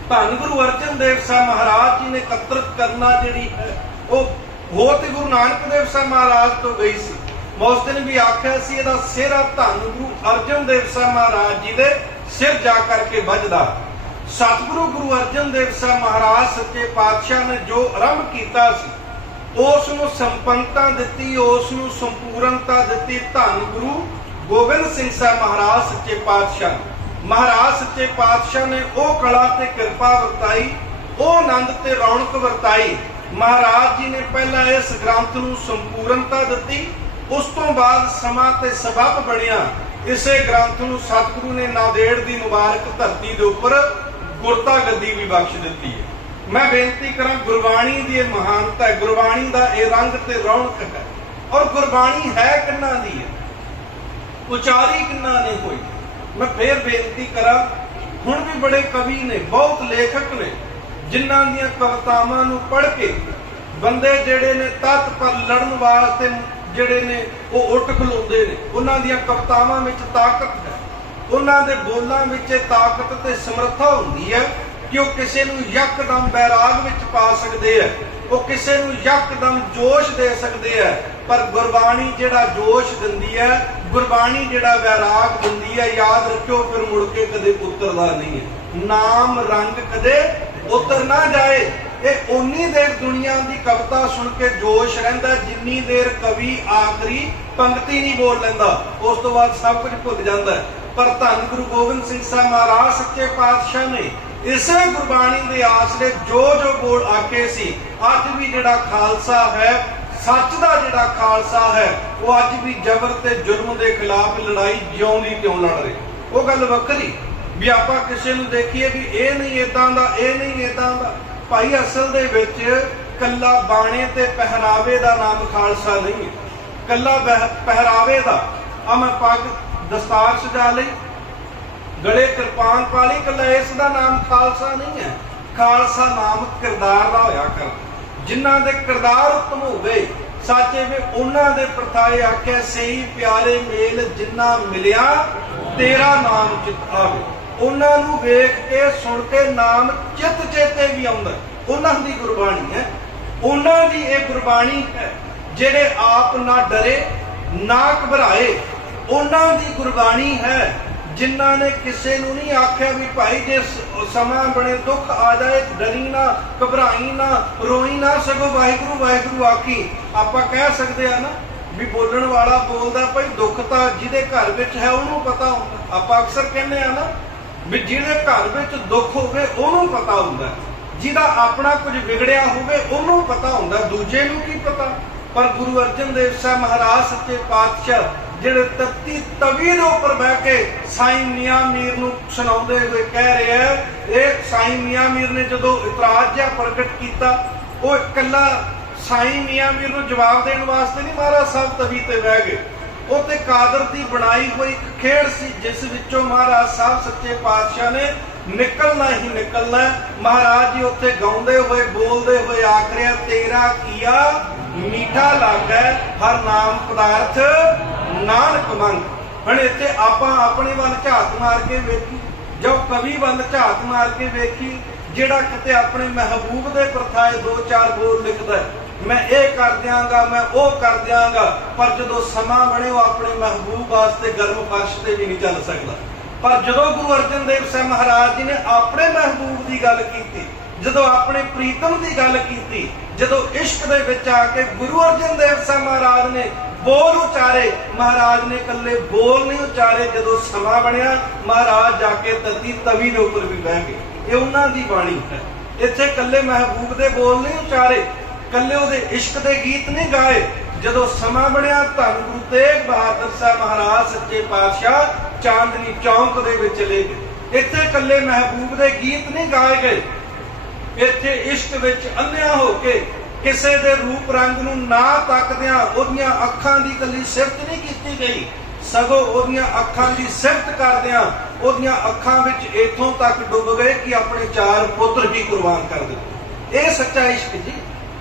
धन गुरु अर्जन देव साहब महाराज जी ने एकत्रित करना जिहड़ी है वो हो ते गुरु नानक देव साहब महाराज तो गई सी। मैं उस दिन भी आख्या सी इहदा सिर धन गुरु अर्जन देव साहब महाराज जी दे सिर जा करके बजदा। सतगुरु गुरु अर्जन देव साहब महाराज सच्चे पातशाह ने जो आरंभ किया उस नूं संपन्नता दिती, उस नूं संपूर्णता दिती धन गुरु गोबिंद सिंह साहब महाराज सच्चे पातशाह। महाराज सच्चे पातशाह ने वो कला ते कृपा वरताई, वो आनंद ते रौनक वरताई। महाराज जी ने पहला इस ग्रंथ नूं संपूर्णता दिती, उस तो बाद समा ते सबब बनिया। इसे ग्रंथ नूं सतगुरु ने नादेड़ दी मुबारक धरती दे उपर गुरता गद्दी भी बख्श दिती है। मैं बेनती करा गुरबाणी की यह महानता है, गुरबाणी का यह रंग ते रौनक है। और गुरबाणी है किन्ना दी है, उचारी किन्ना ने होई। मैं फिर बेनती करा, हुण भी बड़े कवि ने, बहुत लेखक ने, जिन्हां दीयां कवितावां नूं पढ़ के बंदे जिहड़े ने तत पर लड़न वास्ते जिहड़े ने वो उठ खलोंदे ने। उन्हां दीयां कवितावां विच ताकत है, उन्हां दे बोलां विच ताकत ते समर्था हुंदी है कि वो किसी नूं यकदम बैराग विच पा सकदे है, वो किसी नूं यकदम जोश दे सकदे है। पर गुरबाणी जिहड़ा जोश दिंदी है, गुरबाणी जिहड़ा वैराग दिंदी है, याद रखियो फिर मुड़ के कदे उतरदा नहीं है। नाम रंग कदे उतर ना जाए। ये उन्नी देर दुनिया की कविता सुन के जोश रहिंदा जिन्नी देर कवि आखिरी पंक्ति नहीं बोल लैंदा, उस तो बाद सब कुछ भुल जाता है। पर धन गुरु गोबिंद सिंह साहब महाराज सच्चे पातशाह ने इसे गुरबाणी के आसरे जो जो बोल आके सी, अज भी जिहड़ा खालसा है, सच का जिहड़ा खालसा है, वो अज भी जबर ते जुल्म के खिलाफ लड़ाई ज्यों दी त्यों लड़ रहे। वो गल वखरी भी आपां किसी नूं देखीए भी ये नहीं इदां दा, ये नहीं इदां दा। भाई असल दे विच कल्ला बाणे ते पहरावे का नाम खालसा नहीं है, कल्ला पहरावे का आ मैं पग दस्तार सजा लई, गले किरपान पा लई, कल्ला इसका नाम खालसा नहीं है। खालसा नाम किरदार का होया कर, जिन्हां दे किरदार उत्तम होवे, साचे वे उन्हां दे प्रथाए आख्या सही प्यारे मेल जिन्ना मिलिया तेरा नाम चित आवे। उन्हां नूं वेख के सुन के नाम चित चेते भी आउंदा, उन्हां दी गुरबाणी है। ਉਹਨਾਂ ਦੀ ਇਹ ਗੁਰਬਾਣੀ ਹੈ। ਜਿਹੜੇ ਆਪ ਨਾ ਡਰੇ ਨਾ ਘਬਰਾਏ, ਉਹਨਾਂ ਦੀ ਗੁਰਬਾਣੀ ਹੈ। ਜਿਨ੍ਹਾਂ ਨੇ ਕਿਸੇ ਨੂੰ ਨਹੀਂ ਆਖਿਆ ਵੀ ਭਾਈ ਜੇ ਸਮਾਂ ਬਣੇ ਦੁੱਖ ਆ ਜਾਏ ਡਰੀ ਨਾ, ਘਬਰਾਈ ਨਾ, ਰੋਈ ਨਾ, ਸਗੋਂ ਵਾਹਿਗੁਰੂ ਵਾਹਿਗੁਰੂ ਆਖੀ। ਆਪਾਂ ਕਹਿ ਸਕਦੇ ਆ ਨਾ ਵੀ ਬੋਲਣ ਵਾਲਾ ਬੋਲਦਾ, ਭਾਈ ਦੁੱਖ ਤਾਂ ਜਿਹਦੇ ਘਰ ਵਿੱਚ ਹੈ ਉਹਨੂੰ ਪਤਾ ਹੁੰਦਾ। ਆਪਾਂ ਅਕਸਰ ਕਹਿੰਦੇ ਆ ਨਾ ਵੀ ਜਿਹਦੇ ਘਰ ਵਿੱਚ ਦੁੱਖ ਹੋਵੇ ਉਹਨੂੰ ਪਤਾ ਹੁੰਦਾ, ਜਿਹਦਾ ਆਪਣਾ ਕੁਝ ਵਿਗੜਿਆ ਹੋਵੇ ਉਹਨੂੰ ਪਤਾ ਹੁੰਦਾ, ਦੂਜੇ ਨੂੰ ਕੀ ਪਤਾ। ਪਰ ਗੁਰੂ ਅਰਜਨ ਦੇਵ ਸਾਹਿਬ ਮਹਾਰਾਜ ਸੱਚੇ ਪਾਤਸ਼ਾਹ ਜਿਹੜੇ ਤੱਤੀ ਤਵੀ ਦੇ ਉੱਪਰ ਬਹਿ ਕੇ ਸਾਈਂ ਮੀਆਂ ਮੀਰ ਨੂੰ ਸੁਣਾਉਂਦੇ ਹੋਏ ਕਹਿ ਰਹੇ ਆ, ਇਹ ਸਾਈਂ ਮੀਆਂ ਮੀਰ ਨੇ ਜਦੋਂ ਇਤਰਾਜ਼ ਜਿਹਾ ਪ੍ਰਗਟ ਕੀਤਾ, ਉਹ ਇਕੱਲਾ ਸਾਈਂ ਮੀਆਂ ਮੀਰ ਨੂੰ ਜਵਾਬ ਦੇਣ ਵਾਸਤੇ ਨਹੀਂ ਮਹਾਰਾਜ ਸਾਹਿਬ ਤਵੀ ਤੇ ਬਹਿ ਗਏ। ਉਹ ਤੇ ਕਾਦਰ ਦੀ ਬਣਾਈ ਹੋਈ ਇੱਕ ਖੇਡ ਸੀ, ਜਿਸ ਵਿੱਚੋਂ ਮਹਾਰਾਜ ਸਾਹਿਬ ਸੱਚੇ ਪਾਤਸ਼ਾਹ ਨੇ ਨਿਕਲਣਾ ਹੀ ਨਿਕਲਣਾ। ਮਹਾਰਾਜ ਜੀ ਉੱਥੇ ਗਾਉਂਦੇ ਹੋਏ ਬੋਲਦੇ ਹੋਏ ਆਖ ਰਿਹਾ, ਤੇਰਾ ਕੀਆ ਮੀਠਾ ਲੱਗੈ ਹਰ ਨਾਮ ਪਦਾਰਥ ਨਾਨਕ ਮੰਗ। ਹੁਣ ਇੱਥੇ ਆਪਾਂ ਆਪਣੇ ਵੱਲ ਝਾਤ ਮਾਰ ਕੇ ਵੇਖੀ, ਜੋ ਕਵੀ ਵੱਲ ਝਾਤ ਮਾਰ ਕੇ ਵੇਖੀ, ਜਿਹੜਾ ਕਿਤੇ ਆਪਣੇ ਮਹਿਬੂਬ ਦੇ ਪ੍ਰਥਾਏ ਦੋ ਚਾਰ ਬੋਲ ਲਿਖਦਾ, ਮੈਂ ਇਹ ਕਰ ਦਿਆਂਗਾ, ਮੈਂ ਉਹ ਕਰ ਦਿਆਂਗਾ, ਪਰ ਜਦੋਂ ਸਮਾਂ ਬਣੇ ਉਹ ਆਪਣੇ ਮਹਿਬੂਬ ਵਾਸਤੇ ਗਰਮ ਫਰਸ਼ ਤੇ ਵੀ ਨਹੀਂ ਚੱਲ ਸਕਦਾ। ਪਰ ਜਦੋਂ ਗੁਰੂ ਅਰਜਨ ਦੇਵ ਸਾਹਿਬ ਮਹਾਰਾਜ ਜੀ ਨੇ ਆਪਣੇ ਮਹਿਬੂਬ ਦੀ ਗੱਲ ਕੀਤੀ, ਜਦੋਂ ਆਪਣੇ ਪ੍ਰੀਤਮ ਦੀ ਗੱਲ ਕੀਤੀ, ਜਦੋਂ ਇਸ਼ਕ ਦੇ ਵਿੱਚ ਆ ਕੇ ਗੁਰੂ ਅਰਜਨ ਦੇਵ ਸਾਹਿਬ ਮਹਾਰਾਜ ਨੇ ਬੋਲ ਉਚਾਰੇ, ਮਹਾਰਾਜ ਨੇ ਇਕੱਲੇ ਬੋਲ ਨਹੀਂ ਉਚਾਰੇ, ਜਦੋਂ ਸਮਾਂ ਬਣਿਆ ਮਹਾਰਾਜ ਜਾ ਕੇ ਤਤੀ ਤਵੀ ਦੇ ਉੱਪਰ ਵੀ ਬਹਿ ਗਏ। ਇਹ ਉਹਨਾਂ ਦੀ ਬਾਣੀ ਹੈ। ਇੱਥੇ ਇਕੱਲੇ ਮਹਿਬੂਬ ਦੇ ਬੋਲ ਨਹੀਂ ਉਚਾਰੇ, ਇਕੱਲੇ ਉਹਦੇ ਇਸ਼ਕ ਦੇ ਗੀਤ ਨਹੀਂ ਗਾਏ। ਜਦੋਂ ਸਮਾਂ ਬਣਿਆ ਧੰਨ ਗੁਰੂ ਤੇਗ ਬਹਾਦਰ ਸਾਹਿਬ ਮਹਾਰਾਜ ਸੱਚੇ ਪਾਤਸ਼ਾਹ ਚਾਂਦਨੀ ਚੌਂਕ ਦੇ ਵਿੱਚ ਚਲੇ ਗਏ। ਇੱਥੇ ਇਕੱਲੇ ਮਹਿਬੂਬ ਦੇ ਗੀਤ ਨਹੀਂ ਗਾਏ ਗਏ, ਇੱਥੇ ਇਸ਼ਕ ਵਿੱਚ ਅੰਨ੍ਹਿਆ ਹੋ ਕੇ ਕਿਸੇ ਦੇ ਰੂਪ ਰੰਗ ਨੂੰ ਨਾ ਤੱਕਦਿਆਂ ਉਹਦੀਆਂ ਅੱਖਾਂ ਦੀ ਇਕੱਲੀ ਸਿਫਤ ਨਹੀਂ ਕੀਤੀ ਗਈ, ਸਗੋਂ ਉਹਦੀਆਂ ਅੱਖਾਂ ਦੀ ਸਿਫਤ ਕਰਦਿਆਂ ਉਹਦੀਆਂ ਅੱਖਾਂ ਵਿੱਚ ਇੱਥੋਂ ਤੱਕ ਡੁੱਬ ਗਏ ਕਿ ਆਪਣੇ ਚਾਰ ਪੁੱਤਰ ਹੀ ਕੁਰਬਾਨ ਕਰ ਦਿੱਤੇ। ਇਹ ਸੱਚਾ ਇਸ਼ਕ ਜੀ।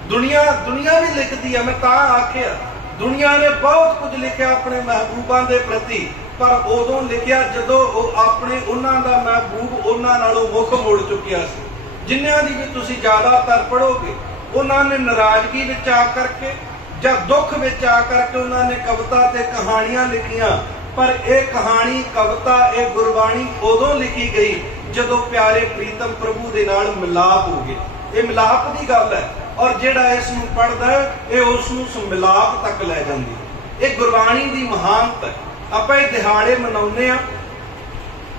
ਦੁਨੀਆ ਵੀ ਲਿਖਦੀ ਹੈ, ਮੈਂ ਤਾਂ ਆਖਿਆ ਦੁਨੀਆ ਨੇ ਬਹੁਤ ਕੁਝ ਲਿਖਿਆ ਆਪਣੇ ਮਹਿਬੂਬਾਂ ਦੇ ਪ੍ਰਤੀ, ਪਰ ਉਦੋਂ ਲਿਖਿਆ ਜਦੋਂ ਉਹ ਆਪਣੇ ਉਹਨਾਂ ਦਾ ਮਹਿਬੂਬ ਉਹਨਾਂ ਨਾਲੋਂ ਮੁੱਖ ਮੋੜ ਚੁੱਕਿਆ ਸੀ। ਜਿਨ੍ਹਾਂ ਦੀ ਵੀ ਤੁਸੀਂ ਜ਼ਿਆਦਾਤਰ ਪੜ੍ਹੋਗੇ, ਉਹਨਾਂ ਨੇ ਨਾਰਾਜ਼ਗੀ ਵਿੱਚ ਆ ਕਰਕੇ ਜਾਂ ਦੁੱਖ ਵਿੱਚ ਆ ਕਰਕੇ ਉਹਨਾਂ ਨੇ ਕਵਿਤਾ ਤੇ ਕਹਾਣੀਆਂ ਲਿਖੀਆਂ। ਪਰ ਇਹ ਕਹਾਣੀ, ਕਵਿਤਾ, ਇਹ ਗੁਰਬਾਣੀ ਉਦੋਂ ਲਿਖੀ ਗਈ ਜਦੋਂ ਪਿਆਰੇ ਪ੍ਰੀਤਮ ਪ੍ਰਭੂ ਦੇ ਨਾਲ ਮਿਲਾਪ ਹੋ ਗਏ। ਇਹ ਮਿਲਾਪ ਦੀ ਗੱਲ ਹੈ, ਔਰ ਜਿਹੜਾ ਇਸ ਨੂੰ ਪੜ੍ਹਦਾ ਇਹ ਉਸ ਨੂੰ ਉਸ ਮਿਲਾਪ ਤੱਕ ਲੈ ਜਾਂਦੀ ਹੈ। ਇਹ ਗੁਰਬਾਣੀ ਦੀ ਮਹਾਨਤਾ ਹੈ। ਆਪਾਂ ਇਹ ਦਿਹਾੜੇ ਮਨਾਉਂਦੇ ਆ,